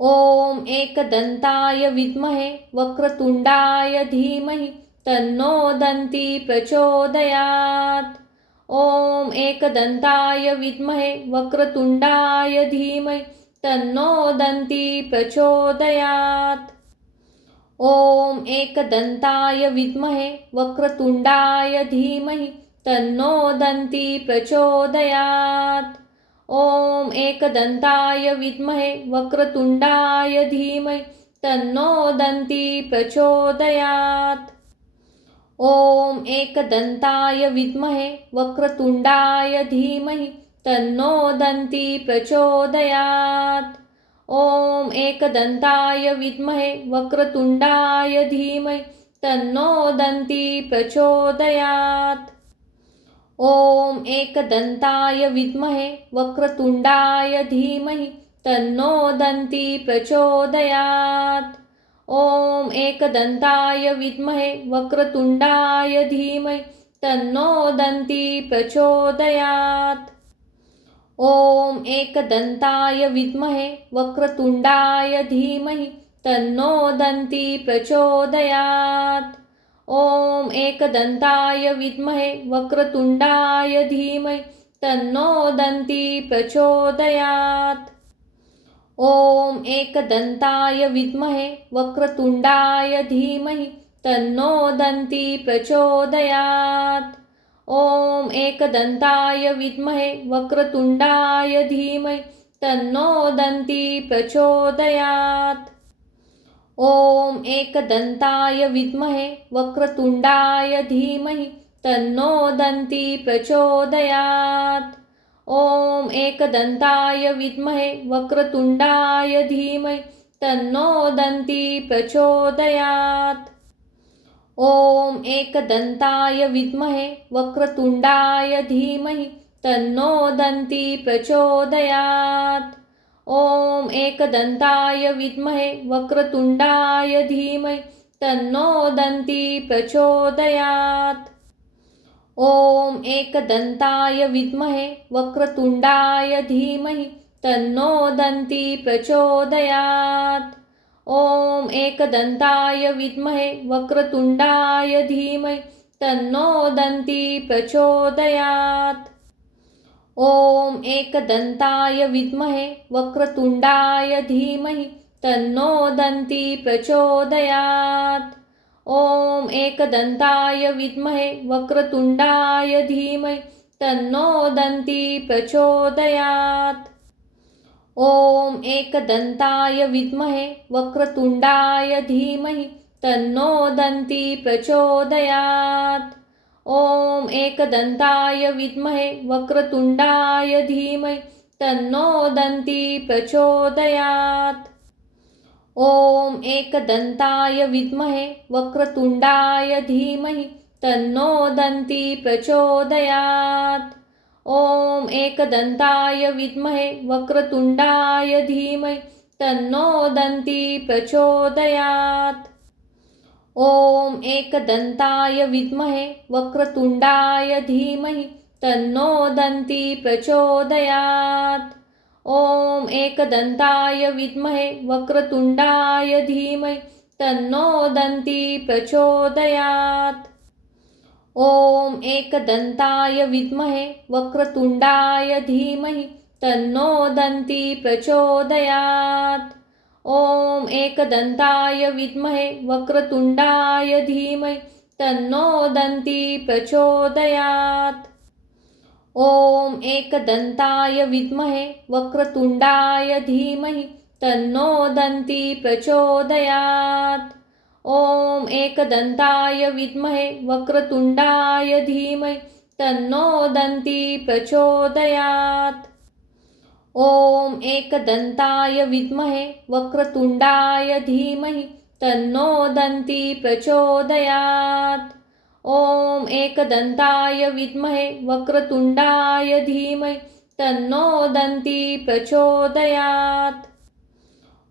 ॐ एकदन्ताय विद्महे वक्रतुण्डाय धीमहि तन्नो दन्ती प्रचोदयात्। ॐ एकदन्ताय विद्महे वक्रतुण्डाय धीमहि तन्नो दन्ती प्रचोदयात्। ॐ एकदन्ताय विद्महे वक्रतुण्डाय धीमहि तन्नो दन्ती प्रचोदयात्। ॐ एकदन्ताय विद्महे वक्रतुण्डाय धीमहि तन्नो दन्ती प्रचोदयात्। ॐ एकदन्ताय विद्महे वक्रतुण्डाय धीमहि तन्नो दन्ती प्रचोदयात्। ॐ एकदन्ताय विद्महे वक्रतुण्डाय धीमहि तन्नो दन्ती प्रचोदयात्। ॐ एकदन्ताय विद्महे वक्रतुण्डाय धीमहि तन्नो दन्ती प्रचोदयात्। ॐ एकदन्ताय विद्महे वक्रतुण्डाय धीमहि तन्नो दन्ती प्रचोदयात्। ॐ एकदन्ताय विद्महे वक्रतुण्डाय धीमहि तन्नो दन्ती प्रचोदयात्। ॐ एकदन्ताय विद्महे वक्रतुण्डाय धीमहि तन्नो दन्ती प्रचोदयात्। ॐ एकदन्ताय विद्महे वक्रतुण्डाय धीमहि तन्नो दन्ती प्रचोदयात्। ॐ एकदन्ताय विद्महे वक्रतुण्डाय धीमहि तन्नो दन्ती प्रचोदयात्। ॐ एकदन्ताय विद्महे वक्रतुण्डाय धीमहि तन्नो दन्ती प्रचोदयात्। ॐ एकदन्ताय विद्महे वक्रतुण्डाय धीमहि तन्नो दन्ती प्रचोदयात्। ॐ एकदन्ताय विद्महे वक्रतुण्डाय धीमहि तन्नो दन्ती प्रचोदयात्। ॐ एकदन्ताय विद्महे वक्रतुण्डाय धीमहि तन्नो दन्ती प्रचोदयात्। ॐ एकदन्ताय विद्महे वक्रतुण्डाय धीमहि तन्नो दन्ती प्रचोदयात्। ॐ एकदन्ताय विद्महे वक्रतुण्डाय धीमहि तन्नो दन्ती प्रचोदयात्। ॐ एकदन्ताय विद्महे वक्रतुण्डाय धीमहि तन्नो दन्ती प्रचोदयात्। ॐ एकदन्ताय विद्महे वक्रतुण्डाय धीमहि तन्नो दन्ती प्रचोदयात्। ॐ एकदन्ताय विद्महे वक्रतुण्डाय धीमहि तन्नो दन्ती प्रचोदयात्। ॐ एकदन्ताय विद्महे वक्रतुण्डाय धीमहि तन्नो दन्ती प्रचोदयात्। ॐ एकदन्ताय विद्महे वक्रतुण्डाय धीमहि तन्नो दन्ती प्रचोदयात्। ॐ एकदन्ताय विद्महे वक्रतुण्डाय धीमहि तन्नो दन्ती प्रचोदयात्। ॐ एकदन्ताय विद्महे वक्रतुण्डाय धीमहि तन्नो दन्ती प्रचोदयात्। ॐ एकदन्ताय विद्महे वक्रतुण्डाय धीमहि तन्नो दन्ती प्रचोदयात्। ॐ एकदन्ताय विद्महे वक्रतुण्डाय धीमहि तन्नो दन्ती प्रचोदयात्। ॐ एकदन्ताय विद्महे वक्रतुण्डाय धीमहि तन्नो दन्ती प्रचोदयात्। ॐ एकदन्ताय विद्महे वक्रतुण्डाय धीमहि तन्नो दन्ती प्रचोदयात्। ॐ एकदन्ताय विद्महे वक्रतुण्डाय धीमहि तन्नो दन्ती प्रचोदयात्। ॐ एकदन्ताय विद्महे वक्रतुण्डाय धीमहि तन्नो दन्ती प्रचोदयात्। ॐ एकदन्ताय विद्महे वक्रतुण्डाय धीमहि तन्नो दन्ती प्रचोदयात्।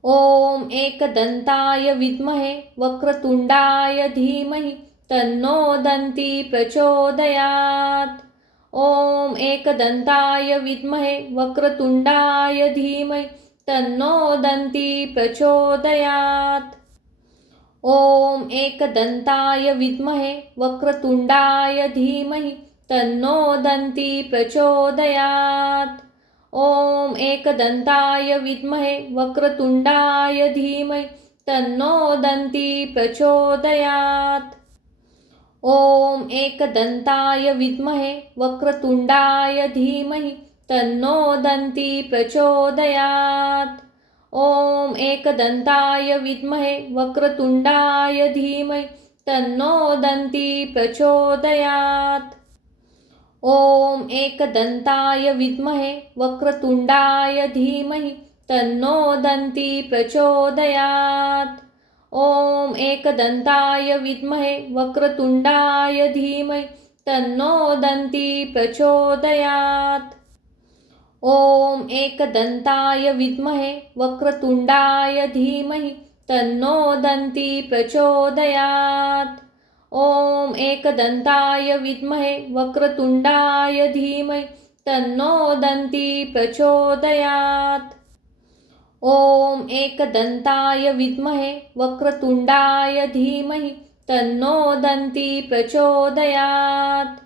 ॐ एकदन्ताय विद्महे वक्रतुण्डाय धीमहि तन्नो दन्ती प्रचोदयात्। ॐ एकदन्ताय विद्महे वक्रतुण्डाय धीमहि तन्नो दन्ती प्रचोदयात्। ॐ एकदन्ताय विद्महे वक्रतुण्डाय धीमहि तन्नो दन्ती प्रचोदयात्। ॐ एकदन्ताय विद्महे वक्रतुण्डाय धीमहि तन्नो दन्ती प्रचोदयात्। ॐ एकदन्ताय विद्महे वक्रतुण्डाय धीमहि तन्नो दन्ती प्रचोदयात्। ॐ एकदन्ताय विद्महे वक्रतुण्डाय धीमहि तन्नो दन्ती प्रचोदयात्। ॐ एकदन्ताय विद्महे वक्रतुण्डाय धीमहि तन्नो दन्ती प्रचोदयात्। ॐ एकदन्ताय विद्महे वक्रतुण्डाय धीमहि तन्नो दन्ती प्रचोदयात्। ॐ एकदन्ताय विद्महे वक्रतुण्डाय धीमहि तन्नो दन्ती प्रचोदयात्। ॐ एकदन्ताय विद्महे वक्रतुण्डाय धीमहि तन्नो दन्ती प्रचोदयात्। ॐ एकदन्ताय विद्महे वक्रतुण्डाय धीमहि तन्नो दन्ती प्रचोदयात्।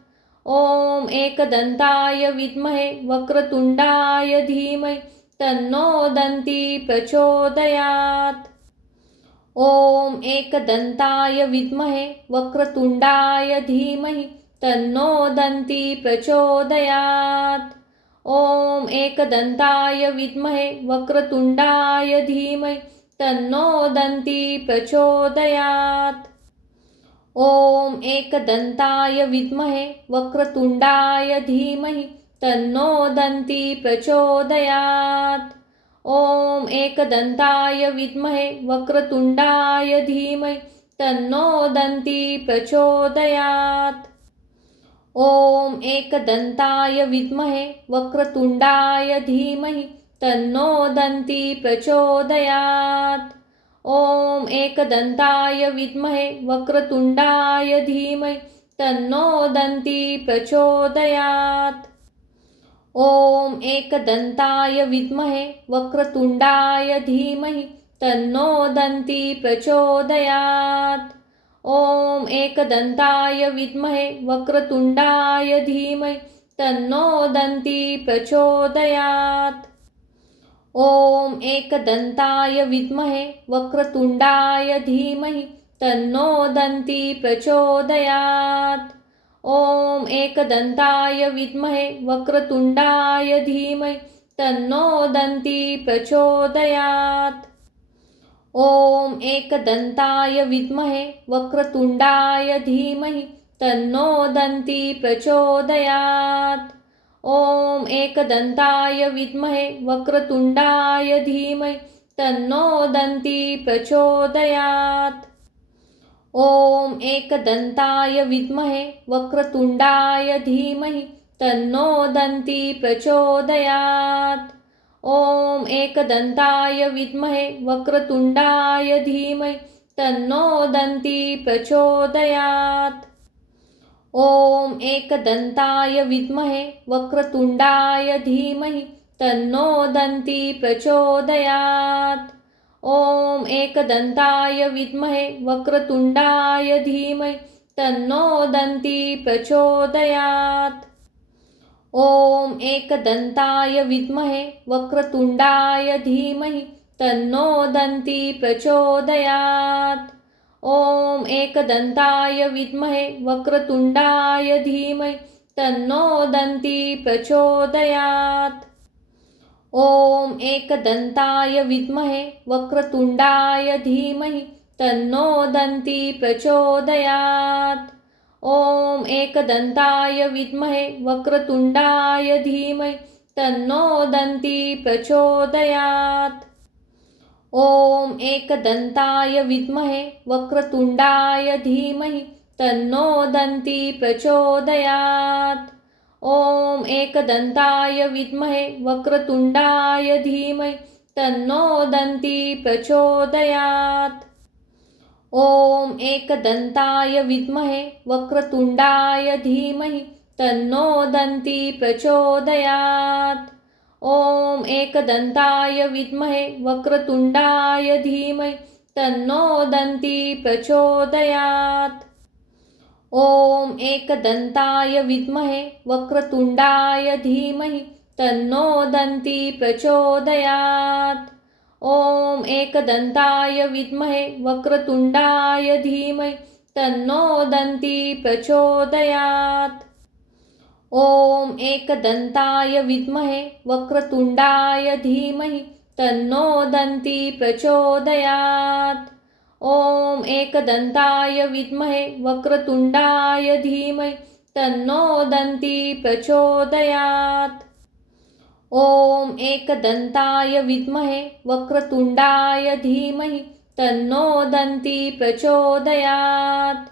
ॐ एकदन्ताय विद्महे वक्रतुण्डाय धीमहि तन्नो दन्ती प्रचोदयात्। ॐ एकदन्ताय विद्महे वक्रतुण्डाय धीमहि तन्नो दन्ती प्रचोदयात्। ॐ एकदन्ताय विद्महे वक्रतुण्डाय धीमहि तन्नो दन्ती प्रचोदयात्। ॐ एकदन्ताय विद्महे वक्रतुण्डाय धीमहि तन्नो दन्ती प्रचोदयात्। ॐ एकदन्ताय विद्महे वक्रतुण्डाय धीमहि तन्नो दन्ती प्रचोदयात्। ॐ एकदन्ताय विद्महे वक्रतुण्डाय धीमहि तन्नो दन्ती प्रचोदयात्। ॐ एकदन्ताय विद्महे वक्रतुण्डाय धीमहि तन्नो दन्ती प्रचोदयात्। ॐ एकदन्ताय विद्महे वक्रतुण्डाय धीमहि तन्नो दन्ती प्रचोदयात्। ॐ एकदन्ताय विद्महे वक्रतुण्डाय धीमहि तन्नो दन्ती प्रचोदयात्। ॐ एकदन्ताय विद्महे वक्रतुण्डाय धीमहि तन्नो दन्ती प्रचोदयात्। ॐ एकदन्ताय विद्महे वक्रतुण्डाय धीमहि तन्नो दन्ती प्रचोदयात्। ॐ एकदन्ताय विद्महे वक्रतुण्डाय धीमहि तन्नो दन्ती प्रचोदयात्। ॐ एकदन्ताय विद्महे वक्रतुण्डाय धीमहि तन्नो दन्ती प्रचोदयात्। ॐ एकदन्ताय विद्महे वक्रतुण्डाय धीमहि तन्नो दन्ती प्रचोदयात्। ॐ एकदन्ताय विद्महे वक्रतुण्डाय धीमहि तन्नो दन्ती प्रचोदयात्। ॐ एकदन्ताय विद्महे वक्रतुण्डाय धीमहि तन्नो दन्ती प्रचोदयात्। ॐ एकदन्ताय विद्महे वक्रतुण्डाय धीमहि तन्नो दन्ती प्रचोदयात्। ॐ एकदन्ताय विद्महे वक्रतुण्डाय धीमहि तन्नो दन्ती प्रचोदयात्। ॐ एकदन्ताय विद्महे वक्रतुण्डाय धीमहि तन्नो दन्ती प्रचोदयात्। ॐ एकदन्ताय विद्महे वक्रतुण्डाय धीमहि तन्नो दन्ती प्रचोदयात्। ॐ एकदन्ताय विद्महे वक्रतुण्डाय धीमहि तन्नो दन्ती प्रचोदयात्। ॐ एकदन्ताय विद्महे वक्रतुण्डाय धीमहि तन्नो दन्ती प्रचोदयात्। ॐ एकदन्ताय विद्महे वक्रतुण्डाय धीमहि तन्नो दन्ती प्रचोदयात्। ॐ एकदन्ताय विद्महे वक्रतुण्डाय धीमहि तन्नो दन्ती प्रचोदयात्। ॐ एकदन्ताय विद्महे वक्रतुण्डाय धीमहि तन्नो दन्ती प्रचोदयात्। ॐ एकदन्ताय विद्महे वक्रतुण्डाय धीमहि तन्नो दन्ती प्रचोदयात्। ॐ एकदन्ताय विद्महे वक्रतुण्डाय धीमहि तन्नो दन्ती प्रचोदयात्। ॐ एकदन्ताय विद्महे वक्रतुण्डाय धीमहि तन्नो दन्ती प्रचोदयात्। ॐ एकदन्ताय विद्महे वक्रतुण्डाय धीमहि तन्नो दन्ती प्रचोदयात्। ॐ एकदन्ताय विद्महे वक्रतुण्डाय धीमहि तन्नो दन्ती प्रचोदयात्।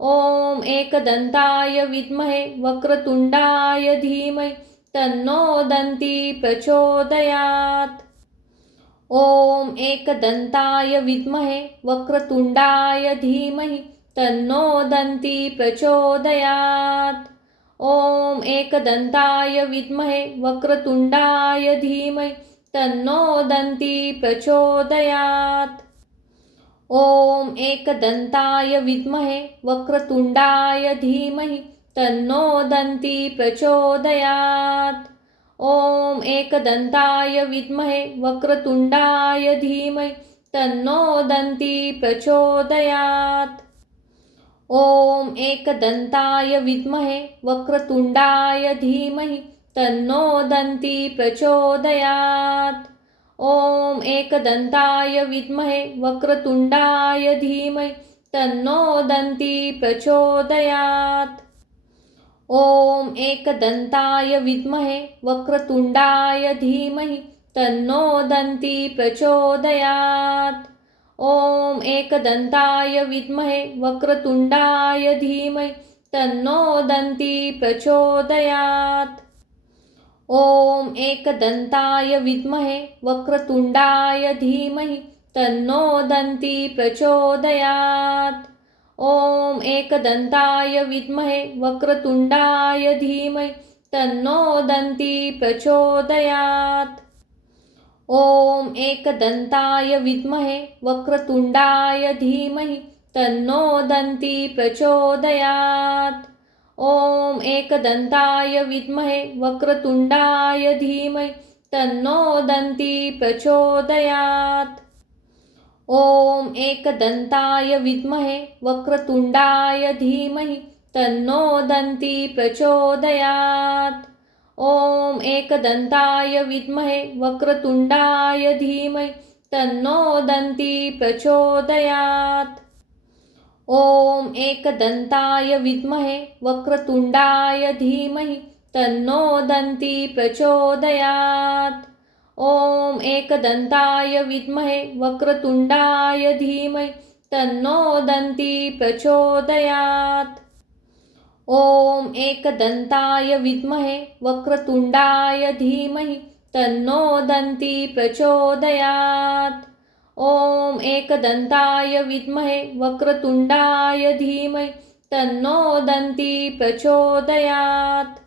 ॐ एकदन्ताय विद्महे वक्रतुण्डाय धीमहि तन्नो दन्ती प्रचोदयात्। ॐ एकदन्ताय विद्महे वक्रतुण्डाय धीमहि तन्नो दन्ती प्रचोदयात्। ॐ एकदन्ताय विद्महे वक्रतुण्डाय धीमहि तन्नो दन्ती प्रचोदयात्। ॐ एकदन्ताय विद्महे वक्रतुण्डाय धीमहि तन्नो दन्ती प्रचोदयात्। ॐ एकदन्ताय विद्महे वक्रतुण्डाय धीमहि तन्नो दन्ती प्रचोदयात्। ॐ एकदन्ताय विद्महे वक्रतुण्डाय धीमहि तन्नो दन्ती प्रचोदयात्। ॐ एकदन्ताय विद्महे वक्रतुण्डाय धीमहि तन्नो दन्ती प्रचोदयात्। ॐ एकदन्ताय विद्महे वक्रतुण्डाय धीमहि तन्नो दन्ती प्रचोदयात्। ॐ एकदन्ताय विद्महे वक्रतुण्डाय धीमहि तन्नो दन्ती प्रचोदयात्। ॐ एकदन्ताय विद्महे वक्रतुण्डाय धीमहि तन्नो दन्ती प्रचोदयात्। ॐ एकदन्ताय विद्महे वक्रतुण्डाय धीमहि तन्नो दन्ती प्रचोदयात्। ॐ एकदन्ताय विद्महे वक्रतुण्डाय धीमहि तन्नो दन्ती प्रचोदयात्। ॐ एकदन्ताय विद्महे वक्रतुण्डाय धीमहि तन्नो दन्ती प्रचोदयात्। ॐ एकदन्ताय विद्महे वक्रतुण्डाय धीमहि तन्नो दन्ती प्रचोदयात्। ॐ एकदन्ताय विद्महे वक्रतुण्डाय धीमहि तन्नो दन्ती प्रचोदयात्। ॐ एकदन्ताय विद्महे वक्रतुण्डाय धीमहि तन्नो दन्ती प्रचोदयात्। ॐ एकदन्ताय विद्महे वक्रतुण्डाय धीमहि तन्नो दन्ती प्रचोदयात्। ॐ एकदन्ताय विद्महे वक्रतुण्डाय धीमहि तन्नो दन्ती प्रचोदयात्। ॐ एकदन्ताय विद्महे वक्रतुण्डाय धीमहि तन्नो दन्ती प्रचोदयात्।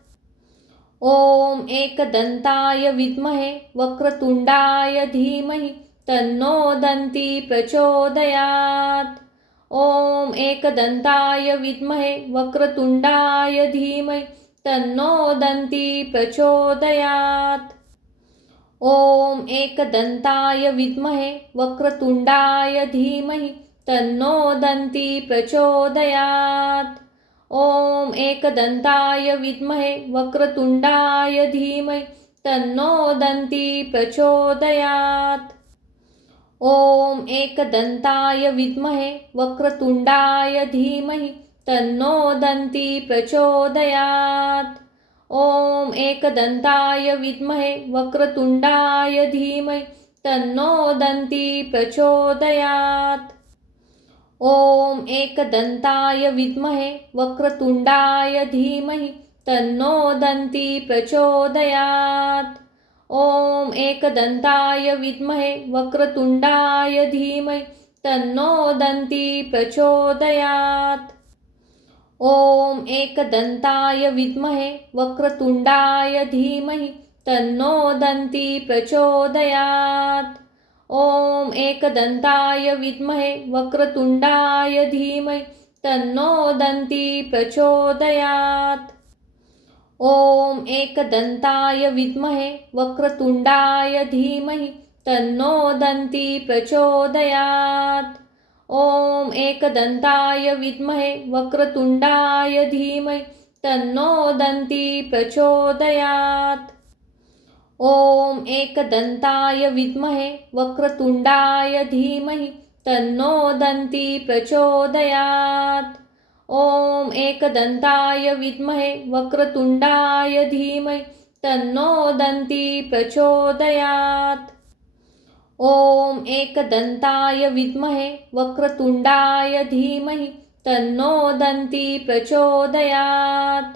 ॐ एकदन्ताय विद्महे वक्रतुण्डाय धीमहि तन्नो दन्ती प्रचोदयात्। ॐ एकदन्ताय विद्महे वक्रतुण्डाय धीमहि तन्नो दन्ती प्रचोदयात्। ॐ एकदन्ताय विद्महे वक्रतुण्डाय धीमहि तन्नो दन्ती प्रचोदयात्। ॐ एकदन्ताय विद्महे वक्रतुण्डाय धीमहि तन्नो दन्ती प्रचोदयात्। ॐ एकदन्ताय विद्महे वक्रतुण्डाय धीमहि तन्नो दन्ती प्रचोदयात्। ॐ एकदन्ताय विद्महे वक्रतुण्डाय धीमहि तन्नो दन्ती प्रचोदयात्। ॐ एकदन्ताय विद्महे वक्रतुण्डाय धीमहि तन्नो दन्ती प्रचोदयात्। ॐ एकदन्ताय विद्महे वक्रतुण्डाय धीमहि तन्नो दन्ती प्रचोदयात्। ॐ एकदन्ताय विद्महे वक्रतुण्डाय धीमहि तन्नो दन्ती प्रचोदयात्। ॐ एकदन्ताय विद्महे वक्रतुण्डाय धीमहि तन्नो दन्ती प्रचोदयात्। ॐ एकदन्ताय विद्महे वक्रतुण्डाय धीमहि तन्नो दन्ती प्रचोदयात्। ॐ एकदन्ताय विद्महे वक्रतुण्डाय धीमहि तन्नो दन्ती प्रचोदयात्। ॐ एकदन्ताय विद्महे वक्रतुण्डाय धीमहि तन्नो दन्ती प्रचोदयात्। ॐ एकदन्ताय विद्महे वक्रतुण्डाय धीमहि तन्नो दन्ती प्रचोदयात्। ॐ एकदन्ताय विद्महे वक्रतुण्डाय धीमहि तन्नो दन्ती प्रचोदयात्।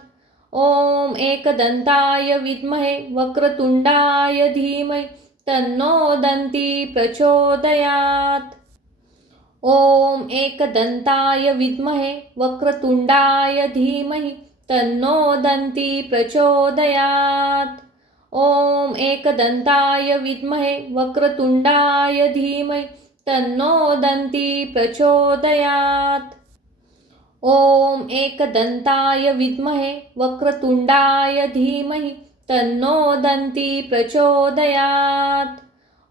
ॐ एकदन्ताय विद्महे वक्रतुण्डाय धीमहि तन्नो दन्ती प्रचोदयात्। ॐ एकदन्ताय विद्महे वक्रतुण्डाय धीमहि तन्नो दन्ती प्रचोदयात्। ॐ एकदन्ताय विद्महे वक्रतुण्डाय धीमहि तन्नो दन्ती प्रचोदयात्। ॐ एकदन्ताय विद्महे वक्रतुण्डाय धीमहि तन्नो दन्ती प्रचोदयात्।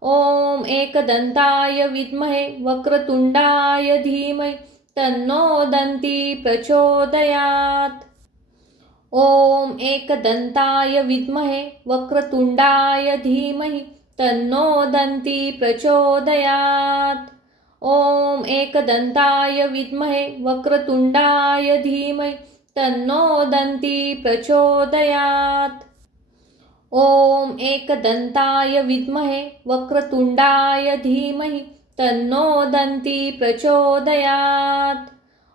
ॐ एकदन्ताय विद्महे वक्रतुण्डाय धीमहि तन्नो दन्ती प्रचोदयात्। ॐ एकदन्ताय विद्महे वक्रतुण्डाय धीमहि तन्नो दन्ती प्रचोदयात्। ॐ एकदन्ताय विद्महे वक्रतुण्डाय धीमहि तन्नो दन्ती प्रचोदयात्। ॐ एकदन्ताय विद्महे वक्रतुण्डाय धीमहि तन्नो दन्ती प्रचोदयात्।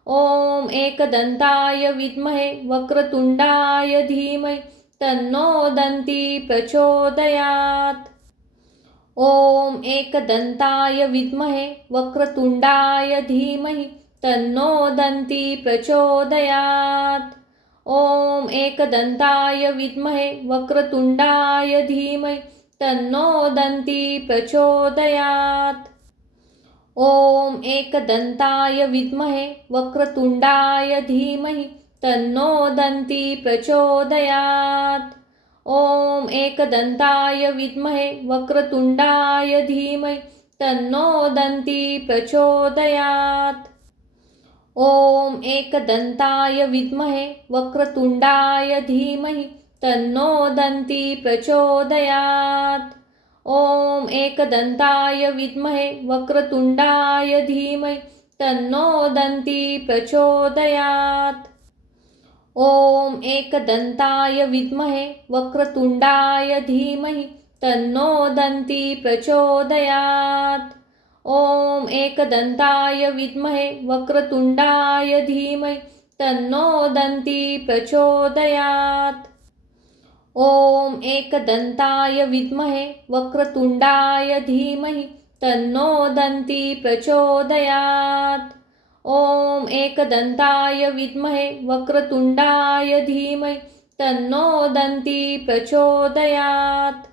ॐ एकदन्ताय विद्महे वक्रतुण्डाय धीमहि तन्नो दन्ती प्रचोदयात्। ॐ एकदन्ताय विद्महे वक्रतुण्डाय धीमहि तन्नो दन्ती प्रचोदयात्। ॐ एकदन्ताय विद्महे वक्रतुण्डाय धीमहि तन्नो दन्ती प्रचोदयात्। ॐ एकदन्ताय विद्महे वक्रतुण्डाय धीमहि तन्नो दन्ती प्रचोदयात्। ॐ एकदन्ताय विद्महे वक्रतुण्डाय धीमहि तन्नो दन्ती प्रचोदयात्। ॐ एकदन्ताय विद्महे वक्रतुण्डाय धीमहि तन्नो दन्ती प्रचोदयात्। ॐ एकदन्ताय विद्महे वक्रतुण्डाय धीमहि तन्नो दन्ती प्रचोदयात्। ॐ एकदन्ताय विद्महे वक्रतुण्डाय धीमहि तन्नो दन्ती प्रचोदयात्। ॐ एकदन्ताय विद्महे वक्रतुण्डाय धीमहि तन्नो दन्ती प्रचोदयात्। ॐ एकदन्ताय विद्महे वक्रतुण्डाय धीमहि तन्नो दन्ती प्रचोदयात्। ॐ एकदन्ताय विद्महे वक्रतुण्डाय धीमहि तन्नो दन्ती प्रचोदयात्।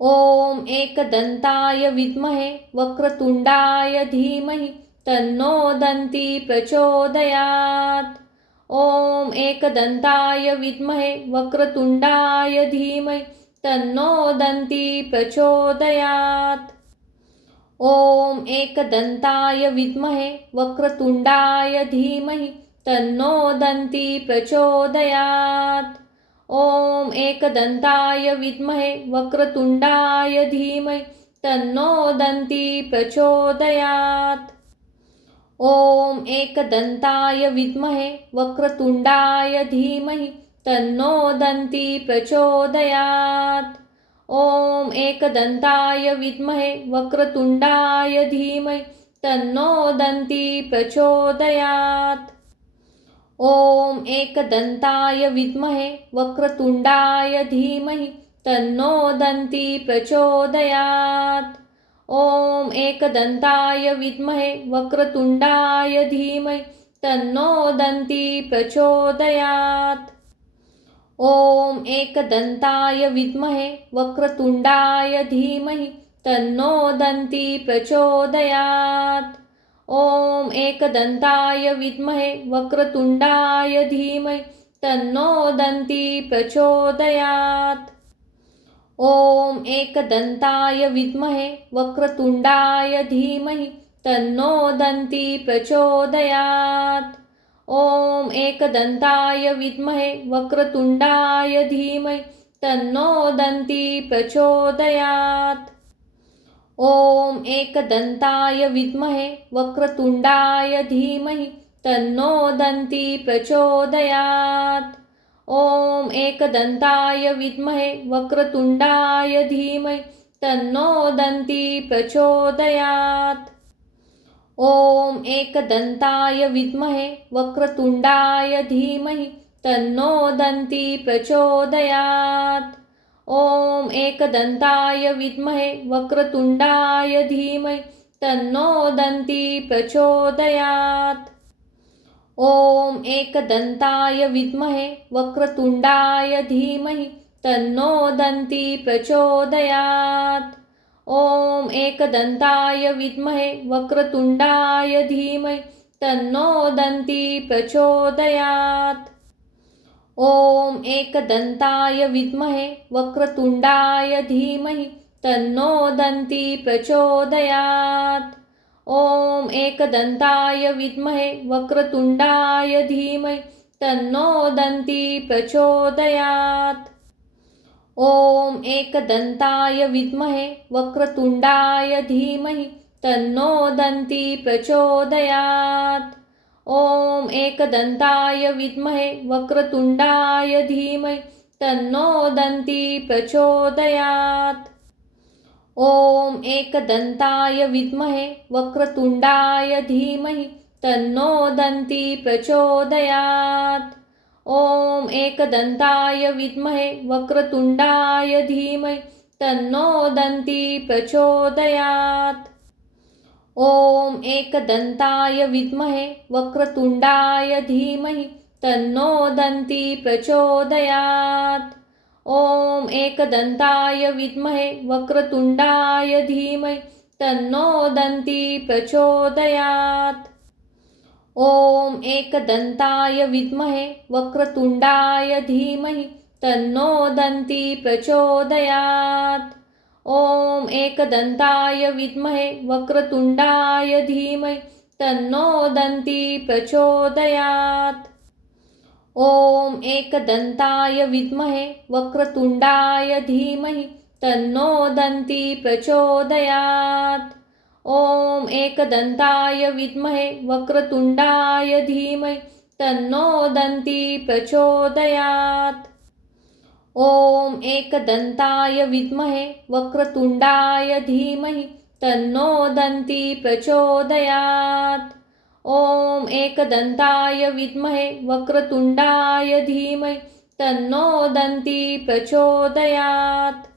ॐ एकदन्ताय विद्महे वक्रतुण्डाय धीमहि तन्नो दन्ती प्रचोदयात्। ॐ एकदन्ताय विद्महे वक्रतुण्डाय धीमहि तन्नो दन्ती प्रचोदयात्। ॐ एकदन्ताय विद्महे वक्रतुण्डाय धीमहि तन्नो दन्ती प्रचोदयात्। ॐ एकदन्ताय विद्महे वक्रतुण्डाय धीमहि तन्नो दन्ती प्रचोदयात्। ॐ एकदन्ताय विद्महे वक्रतुण्डाय धीमहि तन्नो दन्ती प्रचोदयात्। ॐ एकदन्ताय विद्महे वक्रतुण्डाय धीमहि तन्नो दन्ती प्रचोदयात्। ॐ एकदन्ताय विद्महे वक्रतुण्डाय धीमहि तन्नो दन्ती प्रचोदयात्। ॐ एकदन्ताय विद्महे वक्रतुण्डाय धीमहि तन्नो दन्ती प्रचोदयात्। ॐ एकदन्ताय विद्महे वक्रतुण्डाय धीमहि तन्नो दन्ती प्रचोदयात्। ॐ एकदन्ताय विद्महे वक्रतुण्डाय धीमहि तन्नो दन्ती प्रचोदयात्। ॐ एकदन्ताय विद्महे वक्रतुण्डाय धीमहि तन्नो दन्ती प्रचोदयात्। ॐ एकदन्ताय विद्महे वक्रतुण्डाय धीमहि तन्नो दन्ती प्रचोदयात्। ॐ एकदन्ताय विद्महे वक्रतुण्डाय धीमहि तन्नो दन्ती प्रचोदयात्। ॐ एकदन्ताय विद्महे वक्रतुण्डाय धीमहि तन्नो दन्ती प्रचोदयात्। ॐ एकदन्ताय विद्महे वक्रतुण्डाय धीमहि तन्नो दन्ती प्रचोदयात्। ॐ एकदन्ताय विद्महे वक्रतुण्डाय धीमहि तन्नो दन्ती प्रचोदयात्। ॐ एकदन्ताय विद्महे वक्रतुण्डाय धीमहि तन्नो दन्ती प्रचोदयात्। ॐ एकदन्ताय विद्महे वक्रतुण्डाय धीमहि तन्नो दन्ती प्रचोदयात्। ॐ एकदन्ताय विद्महे वक्रतुण्डाय धीमहि तन्नो दन्ती प्रचोदयात्। ॐ एकदन्ताय विद्महे वक्रतुण्डाय धीमहि तन्नो दन्ती प्रचोदयात्। ॐ एकदन्ताय विद्महे वक्रतुण्डाय धीमहि तन्नो दन्ती प्रचोदयात्। ॐ एकदन्ताय विद्महे वक्रतुण्डाय धीमहि तन्नो दन्ती प्रचोदयात्। ॐ एकदन्ताय विद्महे वक्रतुण्डाय धीमहि तन्नो दन्ती प्रचोदयात्। ॐ एकदन्ताय विद्महे वक्रतुण्डाय धीमहि तन्नो दन्ती प्रचोदयात्। ॐ एकदन्ताय विद्महे वक्रतुण्डाय धीमहि तन्नो दन्ती प्रचोदयात्। ॐ एकदन्ताय विद्महे वक्रतुण्डाय धीमहि तन्नो दन्ती प्रचोदयात्। ॐ एकदन्ताय विद्महे वक्रतुण्डाय धीमहि तन्नो दन्ती प्रचोदयात्। ॐ एकदन्ताय विद्महे वक्रतुण्डाय धीमहि तन्नो दन्ती प्रचोदयात्। ॐ एकदन्ताय विद्महे वक्रतुण्डाय धीमहि तन्नो दन्ती प्रचोदयात्। ॐ एकदन्ताय विद्महे वक्रतुण्डाय धीमहि तन्नो दन्ती प्रचोदयात्। ॐ एकदन्ताय विद्महे वक्रतुण्डाय धीमहि तन्नो दन्ती प्रचोदयात्। ॐ एकदन्ताय विद्महे वक्रतुण्डाय धीमहि तन्नो दन्ती प्रचोदयात्।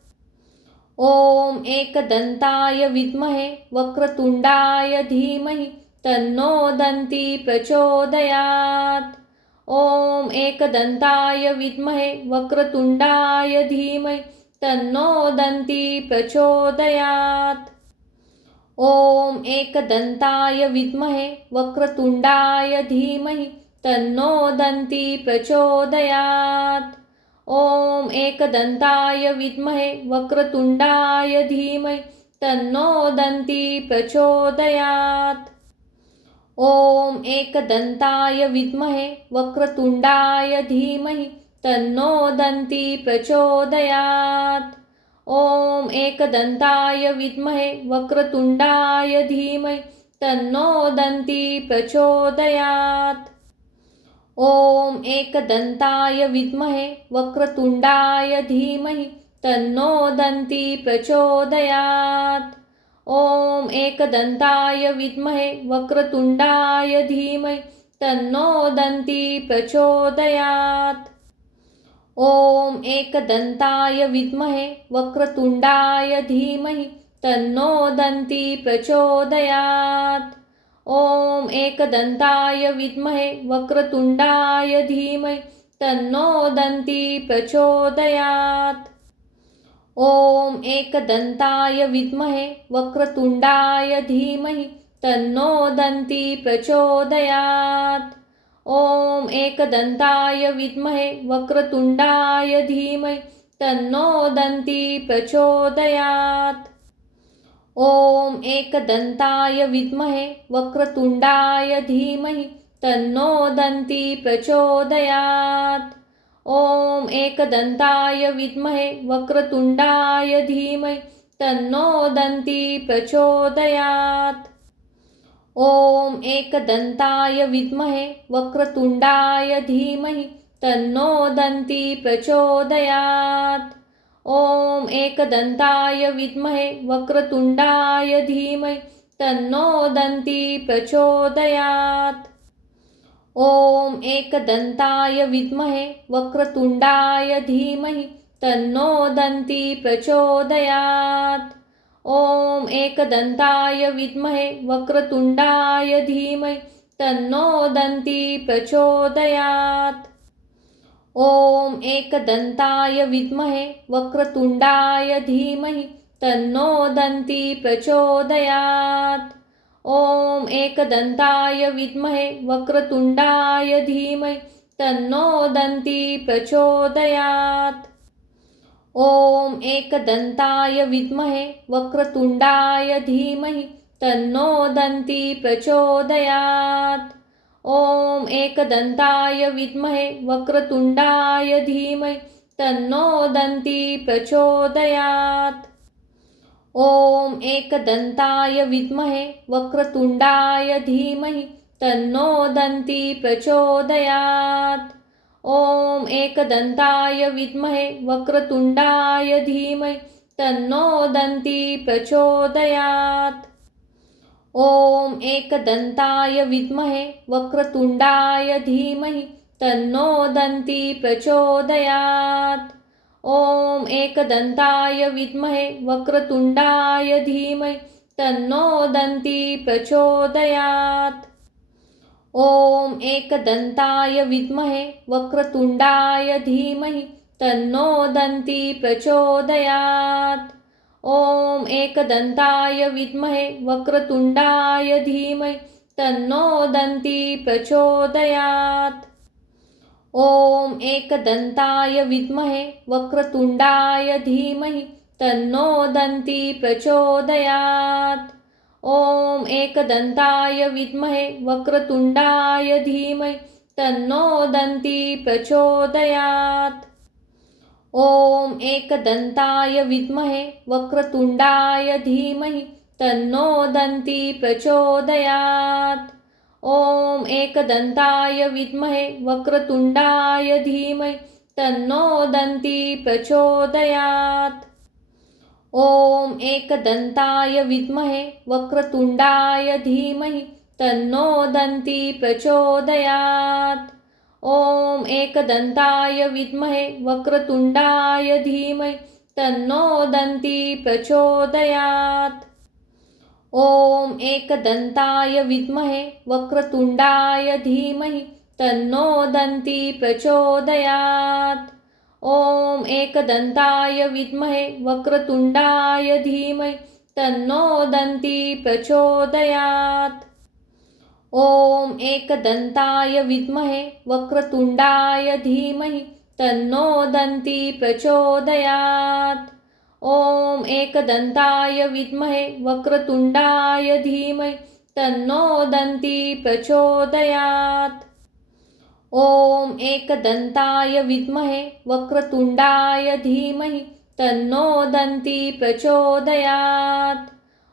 ॐ एकदन्ताय विद्महे वक्रतुण्डाय धीमहि तन्नो दन्ती प्रचोदयात्। ॐ एकदन्ताय विद्महे वक्रतुण्डाय धीमहि तन्नो दन्ती प्रचोदयात्। ॐ एकदन्ताय विद्महे वक्रतुण्डाय धीमहि तन्नो दन्ती प्रचोदयात्। ॐ एकदन्ताय विद्महे वक्रतुण्डाय धीमहि तन्नो दन्ती प्रचोदयात्। ॐ एकदन्ताय विद्महे वक्रतुण्डाय धीमहि तन्नो दन्ती प्रचोदयात्। ॐ एकदन्ताय विद्महे वक्रतुण्डाय धीमहि तन्नो दन्ती प्रचोदयात्। ॐ एकदन्ताय विद्महे वक्रतुण्डाय धीमहि तन्नो दन्ती प्रचोदयात्। ॐ एकदन्ताय विद्महे वक्रतुण्डाय धीमहि तन्नो दन्ती प्रचोदयात्। ॐ एकदन्ताय विद्महे वक्रतुण्डाय धीमहि तन्नो दन्ती प्रचोदयात्। ॐ एकदन्ताय विद्महे वक्रतुण्डाय धीमहि तन्नो दन्ती प्रचोदयात्। ॐ एकदन्ताय विद्महे वक्रतुण्डाय धीमहि तन्नो दन्ती प्रचोदयात्। ॐ एकदन्ताय विद्महे वक्रतुण्डाय धीमहि तन्नो दन्ती प्रचोदयात्। ॐ एकदन्ताय विद्महे वक्रतुण्डाय धीमहि तन्नो दन्ती प्रचोदयात्। ॐ एकदन्ताय विद्महे वक्रतुण्डाय धीमहि तन्नो दन्ती प्रचोदयात्। ॐ एकदन्ताय विद्महे वक्रतुण्डाय धीमहि तन्नो दन्ती प्रचोदयात्। ॐ एकदन्ताय विद्महे वक्रतुण्डाय धीमहि तन्नो दन्ती प्रचोदयात्। ॐ एकदन्ताय विद्महे वक्रतुण्डाय धीमहि तन्नो दन्ती प्रचोदयात्। ॐ एकदन्ताय विद्महे वक्रतुण्डाय धीमहि तन्नो दन्ती प्रचोदयात्। ॐ एकदन्ताय विद्महे वक्रतुण्डाय धीमहि तन्नो दन्ती प्रचोदयात्। ॐ एकदन्ताय विद्महे वक्रतुण्डाय धीमहि तन्नो दन्ती प्रचोदयात्। ॐ एकदन्ताय विद्महे वक्रतुण्डाय धीमहि तन्नो दन्ती प्रचोदयात्। ॐ एकदन्ताय विद्महे वक्रतुण्डाय धीमहि तन्नो दन्ती प्रचोदयात्। ॐ एकदन्ताय विद्महे वक्रतुण्डाय धीमहि तन्नो दन्ती प्रचोदयात्। ॐ एकदन्ताय विद्महे वक्रतुण्डाय धीमहि तन्नो दन्ती प्रचोदयात्। ॐ एकदन्ताय विद्महे वक्रतुण्डाय धीमहि तन्नो दन्ती प्रचोदयात्। ॐ एकदन्ताय विद्महे वक्रतुण्डाय धीमहि तन्नो दन्ती प्रचोदयात्। ॐ एकदन्ताय विद्महे वक्रतुण्डाय धीमहि तन्नो दन्ती प्रचोदयात्। ॐ एकदन्ताय विद्महे वक्रतुण्डाय धीमहि तन्नो दन्ती प्रचोदयात्। ॐ एकदन्ताय विद्महे वक्रतुण्डाय धीमहि तन्नो दन्ती प्रचोदयात्। ॐ एकदन्ताय विद्महे वक्रतुण्डाय धीमहि तन्नो दन्ती प्रचोदयात्। ॐ एकदन्ताय विद्महे वक्रतुण्डाय धीमहि तन्नो दन्ती प्रचोदयात्। ॐ एकदन्ताय विद्महे वक्रतुण्डाय धीमहि तन्नो दन्ती प्रचोदयात्। ॐ एकदन्ताय विद्महे वक्रतुण्डाय धीमहि तन्नो दन्ती प्रचोदयात्। ॐ एकदन्ताय विद्महे वक्रतुण्डाय धीमहि तन्नो दन्ती प्रचोदयात्। ॐ एकदन्ताय विद्महे वक्रतुण्डाय धीमहि तन्नो दन्ती प्रचोदयात्। ॐ एकदन्ताय विद्महे वक्रतुण्डाय धीमहि तन्नो दन्ती प्रचोदयात्। ॐ एकदन्ताय विद्महे वक्रतुण्डाय धीमहि तन्नो दन्ती प्रचोदयात्। ॐ एकदन्ताय विद्महे वक्रतुण्डाय धीमहि तन्नो दन्ती प्रचोदयात्। ॐ एकदन्ताय विद्महे वक्रतुण्डाय धीमहि तन्नो दन्ती प्रचोदयात्।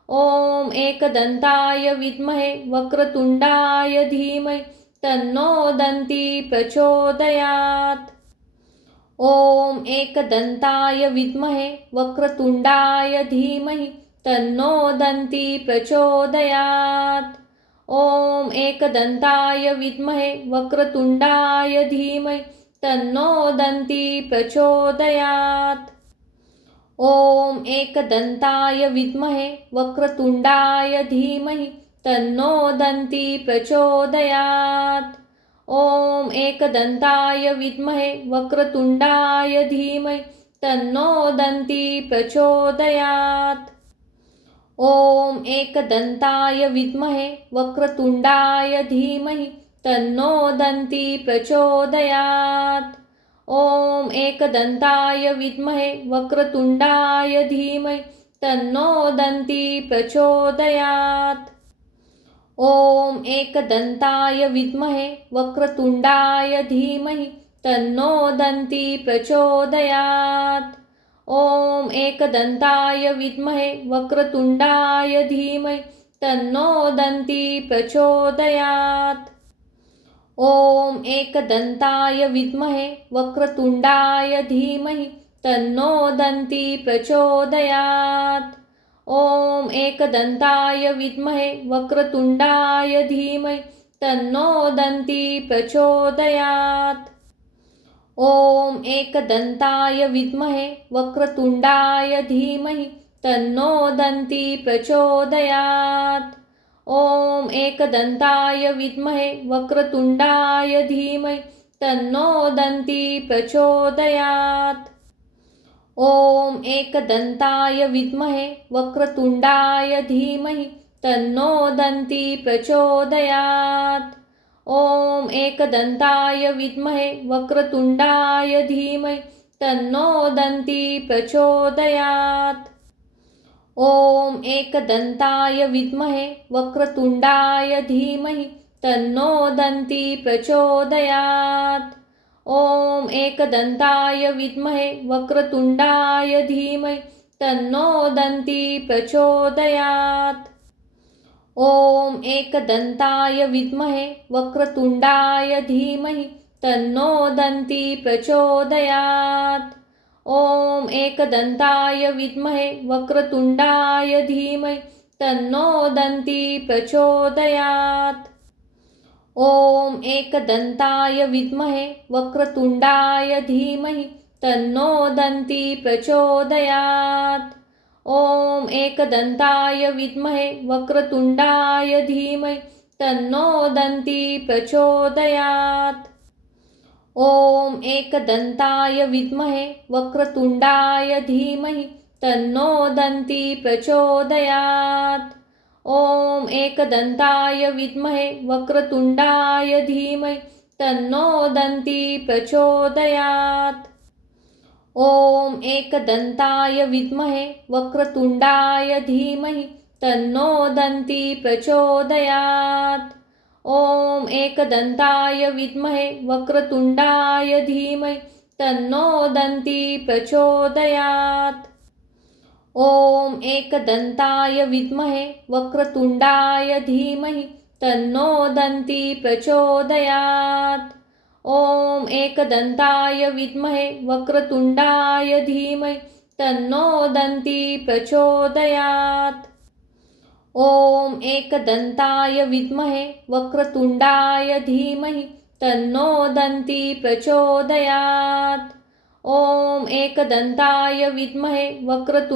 ॐ एकदन्ताय विद्महे वक्रतुण्डाय धीमहि तन्नो दन्ती प्रचोदयात्। ॐ एकदन्ताय विद्महे वक्रतुण्डाय धीमहि तन्नो दन्ती प्रचोदयात्। ॐ एकदन्ताय विद्महे वक्रतुण्डाय धीमहि तन्नो दन्ती प्रचोदयात्। ॐ एकदन्ताय विद्महे वक्रतुण्डाय धीमहि तन्नो दन्ती प्रचोदयात्। ॐ एकदन्ताय विद्महे वक्रतुण्डाय धीमहि तन्नो दन्ती प्रचोदयात्। ॐ एकदन्ताय विद्महे वक्रतुण्डाय धीमहि तन्नो दन्ती प्रचोदयात्। ॐ एकदन्ताय विद्महे वक्रतुण्डाय धीमहि तन्नो दन्ती प्रचोदयात्। ॐ एकदन्ताय विद्महे वक्रतुण्डाय धीमहि तन्नो दन्ती प्रचोदयात्। ॐ एकदन्ताय विद्महे वक्रतुण्डाय धीमहि तन्नो दन्ती प्रचोदयात्। ॐ एकदन्ताय विद्महे वक्रतुण्डाय धीमहि तन्नो दन्ती प्रचोदयात्। ॐ एकदन्ताय विद्महे वक्रतुण्डाय धीमहि तन्नो दन्ती प्रचोदयात्। ॐ एकदन्ताय विद्महे वक्रतुण्डाय धीमहि तन्नो दन्ती प्रचोदयात्। ॐ एकदन्ताय विद्महे वक्रतुण्डाय धीमहि तन्नो दन्ती प्रचोदयात्। ॐ एकदन्ताय विद्महे वक्रतुण्डाय धीमहि तन्नो दन्ती प्रचोदयात्। ॐ एकदन्ताय विद्महे वक्रतुण्डाय धीमहि तन्नो दन्ती प्रचोदयात्। ॐ एकदन्ताय विद्महे वक्रतुण्डाय धीमहि तन्नो दन्ती प्रचोदयात्। ॐ एकदन्ताय विद्महे वक्रतुण्डाय धीमहि तन्नो दन्ती प्रचोदयात्। ॐ एकदन्ताय विद्महे वक्रतुण्डाय धीमहि तन्नो दन्ती प्रचोदयात्। ॐ एकदन्ताय विद्महे वक्रतुण्डाय धीमहि तन्नो दन्ती प्रचोदयात्। ॐ एकदन्ताय विद्महे वक्रतुण्डाय धीमहि तन्नो दन्ती प्रचोदयात्। ॐ एकदन्ताय विद्महे वक्रतुण्डाय धीमहि तन्नो दन्ती प्रचोदयात्। ॐ एकदन्ताय विद्महे वक्रतुण्डाय धीमहि तन्नो दन्ती प्रचोदयात्। ॐ एकदन्ताय विद्महे वक्रतुण्डाय धीमहि तन्नो दन्ती प्रचोदयात्। ॐ एकदन्ताय विद्महे वक्रतुण्डाय धीमहि तन्नो दन्ती प्रचोदयात्। ॐ एकदन्ताय विद्महे वक्रतुण्डाय धीमहि तन्नो दन्ती प्रचोदयात्। ॐ एकदन्ताय विद्महे वक्रतुण्डाय धीमहि तन्नो दन्ती प्रचोदयात्। ॐ एकदन्ताय विद्महे वक्रतुण्डाय धीमहि तन्नो दन्ती प्रचोदयात्। ॐ एकदन्ताय विद्महे वक्रतुण्डाय धीमहि तन्नो दन्ती प्रचोदयात्। ॐ एकदन्ताय विद्महे वक्रतुण्डाय